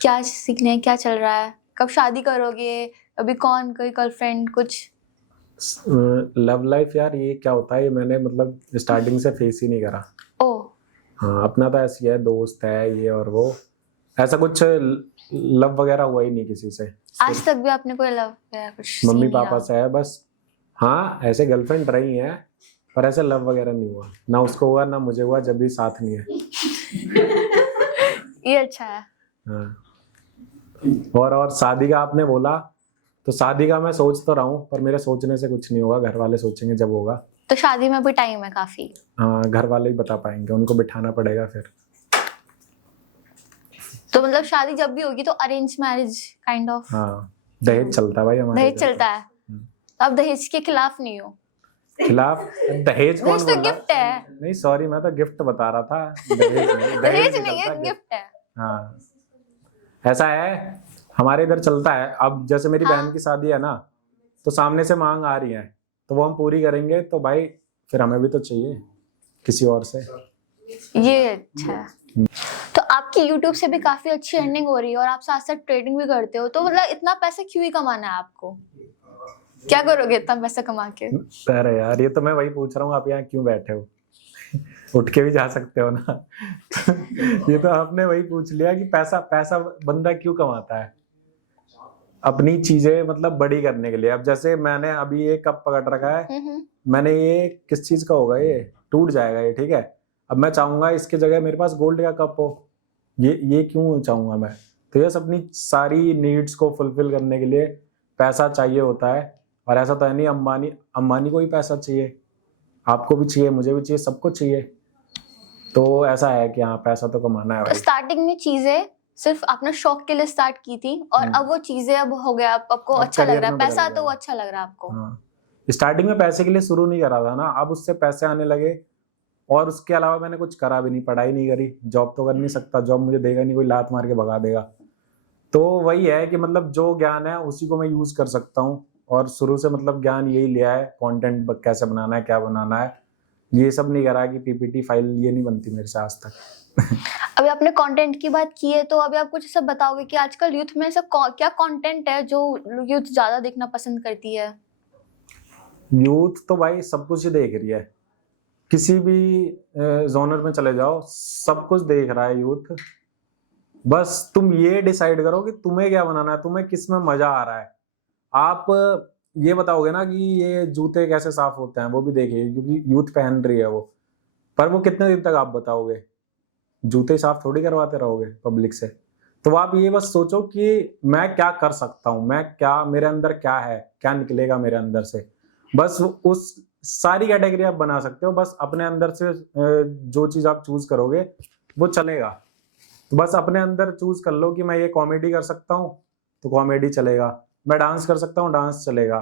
क्या सीखने, क्या चल रहा है, कब शादी करोगे, अभी कौन, कोई गर्लफ्रेंड, कुछ? लव लाइफ यार, ये क्या होता है, ये मैंने मतलब स्टार्टिंग से फेस ही नहीं करा। हाँ, अपना तो ऐसी है, दोस्त है ये और वो, ऐसा कुछ लव वगैरह हुआ ही नहीं किसी से आज तक भी आपने कोई लव या कुछ? मम्मी पापा से है बस। हाँ, ऐसे गर्लफ्रेंड रही है, पर ऐसे लव वगैरह नहीं हुआ, ना उसको हुआ ना मुझे हुआ, जब भी साथ नहीं है। ये अच्छा है। हाँ। और शादी का आपने बोला, तो शादी का मैं सोच तो रहा हूँ, पर मेरे सोचने से कुछ नहीं होगा, घर वाले सोचेंगे जब होगा। तो शादी में भी टाइम है काफी? हाँ, घर वाले ही बता पाएंगे, उनको बिठाना पड़ेगा फिर। तो मतलब शादी जब भी होगी तो अरेंज मैरिज काइंड ऑफ? हाँ, दहेज चलता है भाई हमारे। दहेज चलता है? तो आप दहेज के खिलाफ नहीं हो? खिलाफ? दहेज कौन बोल रहा? गिफ्ट है। नहीं सॉरी, मैं तो गिफ्ट बता रहा था, दहेज नहीं है, गिफ्ट है। हाँ, ऐसा है हमारे इधर चलता है। अब जैसे मेरी बहन की शादी है ना, तो सामने से मांग आ रही है, तो वो हम पूरी करेंगे, तो भाई फिर हमें भी तो चाहिए किसी और से। ये अच्छा है। तो आपकी कि YouTube से भी काफी अच्छी अर्निंग हो रही है और आप साथ साथ ट्रेडिंग भी करते हो, तो मतलब इतना पैसा क्यों ही कमाना है आपको? क्या करोगे इतना पैसा कमा के? अरे यार, ये तो मैं वही पूछ रहा हूँ, आप यहाँ क्यों बैठे हो? उठ के भी जा सकते हो ना। ये तो आपने वही पूछ लिया कि पैसा पैसा बंदा क्यों कमाता है? अपनी चीजें मतलब बड़ी करने के लिए। अब जैसे मैंने अभी ये कप पकड़ रखा है, मैंने ये किस चीज का होगा, ये टूट जाएगा ये, ठीक है। अब मैं चाहूंगा इसके जगह मेरे पास गोल्ड का कप हो, ये क्यों चाहूंगा मैं? तो ये अपनी सारी नीड्स को फुलफिल करने के लिए पैसा चाहिए होता है। और ऐसा तो है नहीं अंबानी को ही पैसा चाहिए, आपको भी चाहिए, मुझे भी चाहिए, सबको चाहिए। तो ऐसा है कि हाँ, पैसा तो कमाना है भाई। स्टार्टिंग में चीजें सिर्फ आपने शौक के लिए स्टार्ट की थी और अब वो चीजें अब हो गया, आपको अब अच्छा लग career रहा है, में बदल पैसा गया। तो वो अच्छा लग रहा है आपको। हाँ, स्टार्टिंग में पैसे के लिए शुरू नहीं करा था ना, अब उससे पैसे आने लगे। और उसके अलावा मैंने कुछ करा भी नहीं, पढ़ाई नहीं करी, जॉब तो कर नहीं सकता, जॉब मुझे देगा नहीं, कोई लात मार के भगा देगा। तो वही है कि मतलब जो ज्ञान है उसी को मैं यूज कर सकता हूँ। और शुरू से मतलब ज्ञान यही लिया है, कंटेंट कैसे बनाना है, क्या बनाना है, ये सब नहीं करा कि पीपीटी फाइल ये नहीं बनती मेरे से आज तक। अभी आपने कंटेंट की बात की है, तो अभी आप कुछ ऐसा बताओगे कि आजकल यूथ में ऐसा क्या कंटेंट है जो यूथ ज्यादा देखना पसंद करती है? यूथ तो भाई सब कुछ ही देख रही है, किसी भी जोनर में चले जाओ, सब कुछ देख रहा है यूथ। बस तुम ये डिसाइड करो कि तुम्हें क्या बनाना है, तुम्हें किस में मजा आ रहा है। आप ये बताओगे ना कि ये जूते कैसे साफ होते हैं, वो भी देखिए, क्योंकि यूथ पहन रही है वो। पर वो कितने दिन तक आप बताओगे? जूते साफ थोड़ी करवाते रहोगे पब्लिक से। तो आप ये बस सोचो कि मैं क्या कर सकता हूँ, मैं क्या, मेरे अंदर क्या है, क्या निकलेगा मेरे अंदर से। बस उस सारी कैटेगरी आप बना सकते हो। बस अपने अंदर से जो चीज आप चूज करोगे वो चलेगा। तो बस अपने अंदर चूज कर लो कि मैं ये कॉमेडी कर सकता हूँ तो कॉमेडी चलेगा, मैं डांस कर सकता हूँ डांस चलेगा,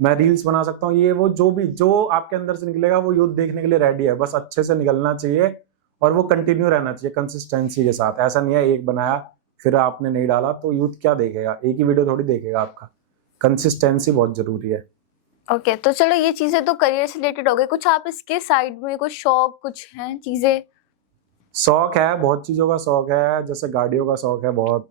मैं रील्स बना सकता हूँ, ये वो जो आपके अंदर से निकलेगा वो यूथ देखने के लिए रेडी है। बस अच्छे से निकलना चाहिए और वो कंटिन्यू रहना चाहिए कंसिस्टेंसी के साथ। ऐसा नहीं है एक बनाया फिर आपने नहीं डाला तो यूथ क्या देखेगा, एक ही वीडियो थोड़ी देखेगा आपका। कंसिस्टेंसी बहुत जरूरी है। ओके, तो चलो ये चीजें तो करियर से रिलेटेड हो गई, कुछ आप इसके साइड में कुछ शौक कुछ हैं चीजें? शौक है, बहुत चीजों का शौक है, जैसे गाड़ियों का शौक है बहुत,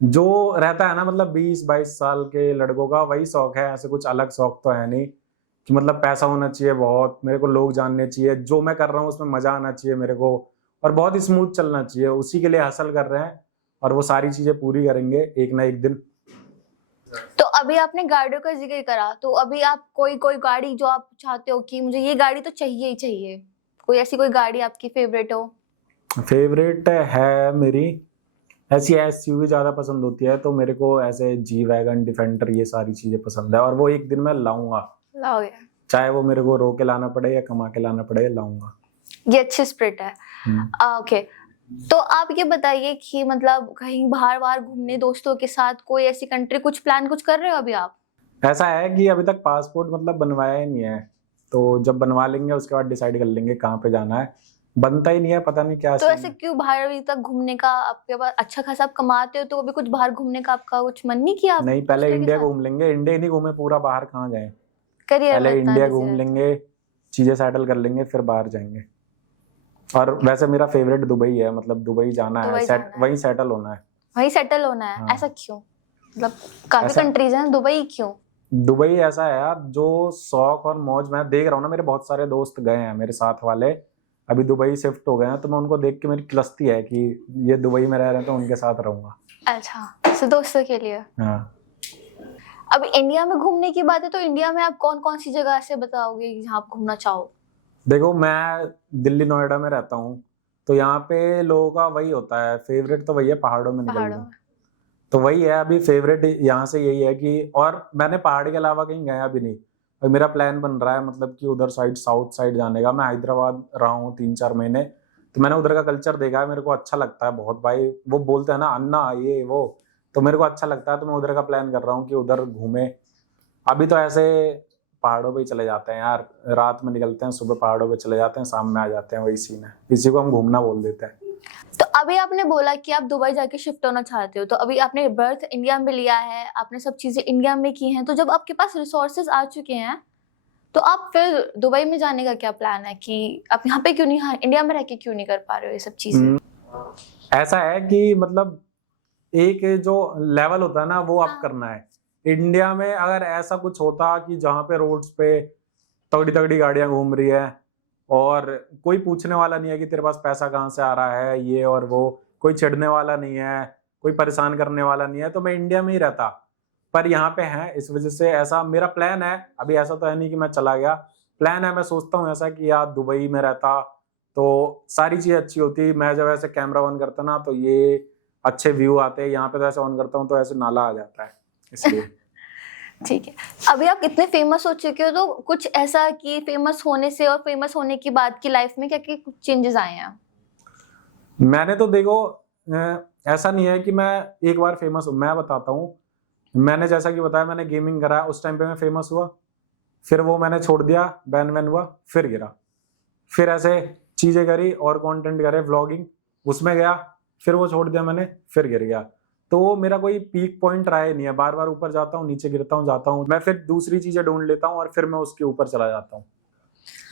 जो रहता है ना मतलब 20-22 साल के लड़कों का वही शौक है। ऐसे कुछ अलग शौक तो है नहीं कि मतलब पैसा होना चाहिए बहुत, मेरे को लोग जानने चाहिए, जो मैं कर रहा हूँ उसमें मजा आना चाहिए मेरे को, और बहुत स्मूथ चलना चाहिए। उसी के लिए हासिल कर रहे हैं और वो सारी चीजें पूरी करेंगे एक ना एक दिन। तो अभी आपने गाड़ियों का जिक्र करा, तो अभी आप कोई गाड़ी जो आप चाहते हो कि मुझे ये गाड़ी तो चाहिए ही चाहिए, कोई ऐसी कोई गाड़ी आपकी फेवरेट हो? फेवरेट है मेरी ऐसी एसयूवी ज्यादा पसंद होती है, तो मेरे को ऐसे जी वैगन, डिफेंडर, ये सारी चीजें पसंद है। और वो एक दिन मैं लाऊंगा, लाओगे? चाहे वो मेरे को रो के लाना पड़े या कमा के लाना पड़े, लाऊंगा। ये अच्छी स्पिरिट है। ओके, तो आप ये बताइए कि मतलब कहीं बाहर घूमने दोस्तों के साथ कोई ऐसी कंट्री कुछ प्लान कुछ कर रहे हो अभी आप? ऐसा है कि अभी तक पासपोर्ट मतलब बनवाया ही नहीं है, तो जब बनवा लेंगे उसके बाद डिसाइड कर लेंगे कहाँ पे जाना है। बनता ही नहीं है, पता नहीं क्या। तो ऐसे क्यों बाहर अभी तक घूमने का आपके पास अच्छा खासा आप कमाते हो, तो अभी कुछ बाहर घूमने का आपका कुछ मन नहीं किया? नहीं, पहले इंडिया घूम लेंगे। इंडिया ही नहीं घूमे पूरा, बाहर कहाँ जाए? करियर पहले में इतना इंडिया busy घूम रहते लेंगे, चीजें सेटल कर लेंगे, फिर बाहर जाएंगे। और वैसे मेरा फेवरेट दुबई है, मतलब दुबई जाना है, दुबई जाना है। वहीं सेटल होना है। वहीं सेटल होना है? हाँ। ऐसा क्यों? मतलब काफी ऐसा- कंट्रीज हैं, दुबई क्यों? दुबई ऐसा है यार, जो शौक और मौज मैं देख रहा हूँ ना, मेरे बहुत सारे दोस्त गए हैं मेरे साथ वाले, अभी दुबई शिफ्ट हो गए हैं, तो मैं उनको देख के मेरी क्लस्ती है कि ये दुबई में रह रहे हैं तो उनके साथ रहूंगा। अच्छा, तो दोस्तों के लिए। हाँ। अब इंडिया में घूमने की बात है, तो इंडिया में आप कौन कौन सी जगह ऐसे बताओगे जहाँ आप घूमना चाहो? देखो, मैं दिल्ली नोएडा में रहता हूँ, तो यहाँ पे लोगों का वही होता है, फेवरेट तो वही है पहाड़ों में पहाड़ों निकलना। में? तो वही है अभी फेवरेट यहाँ से यही है कि, और मैंने पहाड़ के अलावा कहीं गया भी नहीं। और मेरा प्लान बन रहा है मतलब कि उधर साइड, साउथ साइड जाने का। मैं हैदराबाद रहा हूँ 3-4 महीने, तो मैंने उधर का कल्चर देखा है, मेरे को अच्छा लगता है बहुत भाई। वो बोलते हैं ना अन्ना ये वो, तो मेरे को अच्छा लगता है, तो मैं उधर का प्लान कर रहा हूँ कि उधर घूमे। अभी तो ऐसे पहाड़ों पे ही चले जाते हैं यार, रात में निकलते हैं, सुबह पहाड़ों पे चले जाते हैं, शाम में आ जाते हैं, वही सीन है। इसी को हम घूमना बोल देते हैं। तो अभी आपने बोला कि आप दुबई जाके शिफ्ट होना चाहते हो, तो अभी आपने बर्थ इंडिया में लिया है, आपने सब चीजें इंडिया में की हैं, तो जब आपके पास रिसोर्सेज आ चुके हैं तो आप फिर दुबई में जाने का क्या प्लान है कि आप यहाँ पे क्यों नहीं, इंडिया में रह के क्यों नहीं कर पा रहे हो ये सब चीजें? ऐसा है कि मतलब एक जो लेवल होता है ना वो अप हाँ। करना है। इंडिया में अगर ऐसा कुछ होता कि जहाँ पे रोड्स पे तगड़ी तगड़ी गाड़ियां घूम रही है और कोई पूछने वाला नहीं है कि तेरे पास पैसा कहाँ से आ रहा है, ये और वो, कोई चिढ़ने वाला नहीं है, कोई परेशान करने वाला नहीं है, तो मैं इंडिया में ही रहता। पर यहाँ पे है, इस वजह से ऐसा मेरा प्लान है। अभी ऐसा तो है नहीं कि मैं चला गया, प्लान है, मैं सोचता हूँ ऐसा कि यार दुबई में रहता तो सारी चीजें अच्छी होती। मैं जब ऐसे कैमरा ऑन करता ना तो ये अच्छे व्यू आते हैं, यहाँ पे तो ऐसे ऑन करता हूँ तो ऐसे नाला आ जाता है, इसलिए। ठीक है, अभी आप इतने फेमस हो चुके हो, तो कुछ ऐसा कि फेमस होने से और फेमस होने के बाद की लाइफ में क्या क्या कुछ चेंजेस आए हैं? मैंने तो देखो ऐसा नहीं है कि मैं एक बार फेमस हूँ। मैं बताता हूँ, मैंने जैसा कि बताया मैंने गेमिंग करा, उस टाइम पे मैं फेमस हुआ, फिर वो मैंने छोड़ दिया, बैन वैन हुआ, फिर गिरा, फिर ऐसे चीजें करी और कंटेंट करे, व्लॉगिंग उसमें गया, फिर वो छोड़ दिया मैंने, फिर गिर गया। तो वो मेरा कोई पीक पॉइंट रहा ही नहीं है, बार बार ऊपर जाता हूँ, नीचे गिरता हूँ, जाता हूँ, मैं फिर दूसरी चीजें ढूंढ लेता हूँ और फिर मैं उसके ऊपर चला जाता हूँ।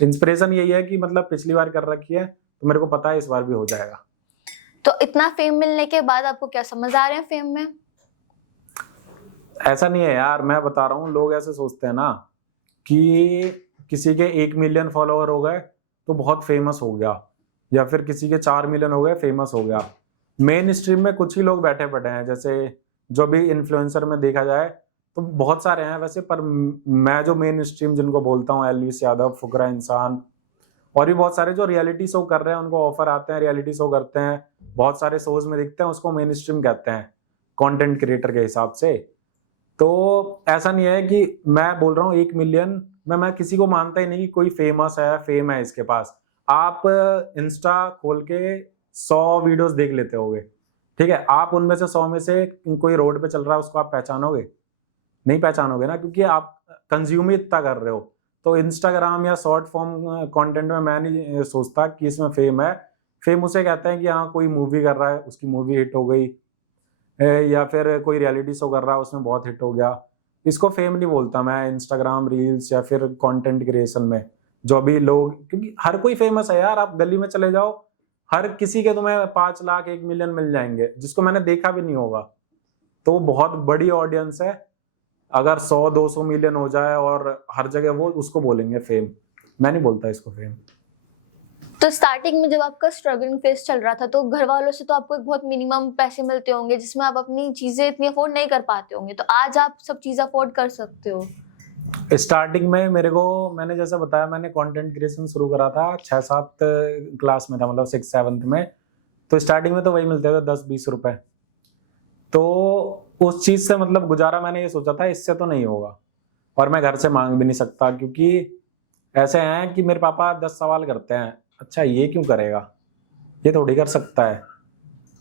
इंस्पिरेशन यही है कि मतलब पिछली बार कर रखी है तो मेरे को पता है इस बार भी हो जाएगा। तो इतना फेम मिलने के बाद आपको क्या समझ आ रहे हैं फेम में? ऐसा नहीं है यार, मैं बता रहा हूँ, लोग ऐसे सोचते हैं ना कि किसी के 1 मिलियन फॉलोअर हो गए तो बहुत फेमस हो गया, या फिर किसी के 4 मिलियन हो गए फेमस हो गया। मेन स्ट्रीम में कुछ ही लोग बैठे पड़े हैं, जैसे जो भी इन्फ्लुएंसर में देखा जाए तो बहुत सारे हैं वैसे, पर मैं जो मेन स्ट्रीम जिनको बोलता हूँ, एलविस यादव, फुकरा इंसान, और भी बहुत सारे जो रियलिटी शो कर रहे हैं, उनको ऑफर आते हैं, रियलिटी शो करते हैं, बहुत सारे शोज में दिखते हैं, उसको मेन स्ट्रीम कहते हैं कंटेंट क्रिएटर के हिसाब से। तो ऐसा नहीं है कि मैं बोल रहा हूँ 1 मिलियन, मैं किसी को मानता ही नहीं कि कोई फेमस है, फेम है इसके पास। आप इंस्टा खोल के 100 वीडियोस देख लेते होगे, ठीक है, आप उनमें से 100 में से कोई रोड पे चल रहा है उसको आप पहचानोगे? नहीं पहचानोगे ना, क्योंकि आप कंज्यूम ही इतना कर रहे हो। तो इंस्टाग्राम या शॉर्ट फॉर्म कंटेंट में मैं नहीं सोचता कि इसमें फेम है। फेम उसे कहते हैं कि हाँ कोई मूवी कर रहा है, उसकी मूवी हिट हो गई, या फिर कोई रियलिटी शो कर रहा है उसमें बहुत हिट हो गया, इसको फेम नहीं बोलता मैं। इंस्टाग्राम रील्स या फिर कंटेंट क्रिएशन में जो भी लोग, क्योंकि हर कोई फेमस है यार, आप गली में चले जाओ, हर किसी के तुम्हें 5 लाख 1 मिलियन मिल जाएंगे जिसको मैंने देखा भी नहीं होगा। तो बहुत बड़ी ऑडियंस है, अगर 100-200 मिलियन हो जाए और हर जगह वो, उसको बोलेंगे फेम। मैं नहीं बोलता इसको फेम। तो स्टार्टिंग में जब आपका स्ट्रगलिंग फेज चल रहा था तो घर वालों से तो आपको एक बहुत मिनिमम पैसे मिलते होंगे जिसमें आप अपनी चीजें इतनी अफोर्ड नहीं कर पाते होंगे, तो आज आप सब चीजें अफोर्ड कर सकते हो। स्टार्टिंग में मेरे को, मैंने जैसे बताया, मैंने कंटेंट क्रिएशन शुरू करा था 6-7 क्लास में था, मतलब 6-7 में। तो स्टार्टिंग में तो वही मिलते थे 10-20 रुपए। तो उस चीज से मतलब गुजारा, मैंने ये सोचा था इससे तो नहीं होगा, और मैं घर से मांग भी नहीं सकता, क्योंकि ऐसे हैं कि मेरे पापा 10 सवाल करते हैं, अच्छा ये क्यों करेगा, ये थोड़ी कर सकता है,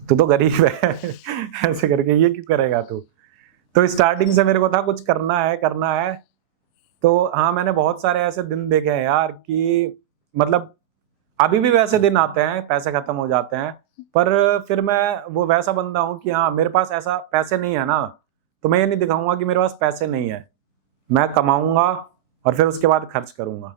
तू तो गरीब है ऐसे करके, ये क्यों करेगा तू। तो स्टार्टिंग से मेरे को था कुछ करना है, करना है। तो हाँ, मैंने बहुत सारे ऐसे दिन देखे हैं यार कि मतलब अभी भी वैसे दिन आते हैं, पैसे खत्म हो जाते हैं, पर फिर मैं वो वैसा बंदा हूँ कि हाँ मेरे पास ऐसा पैसे नहीं है ना, तो मैं ये नहीं दिखाऊंगा कि मेरे पास पैसे नहीं है, मैं कमाऊंगा और फिर उसके बाद खर्च करूंगा।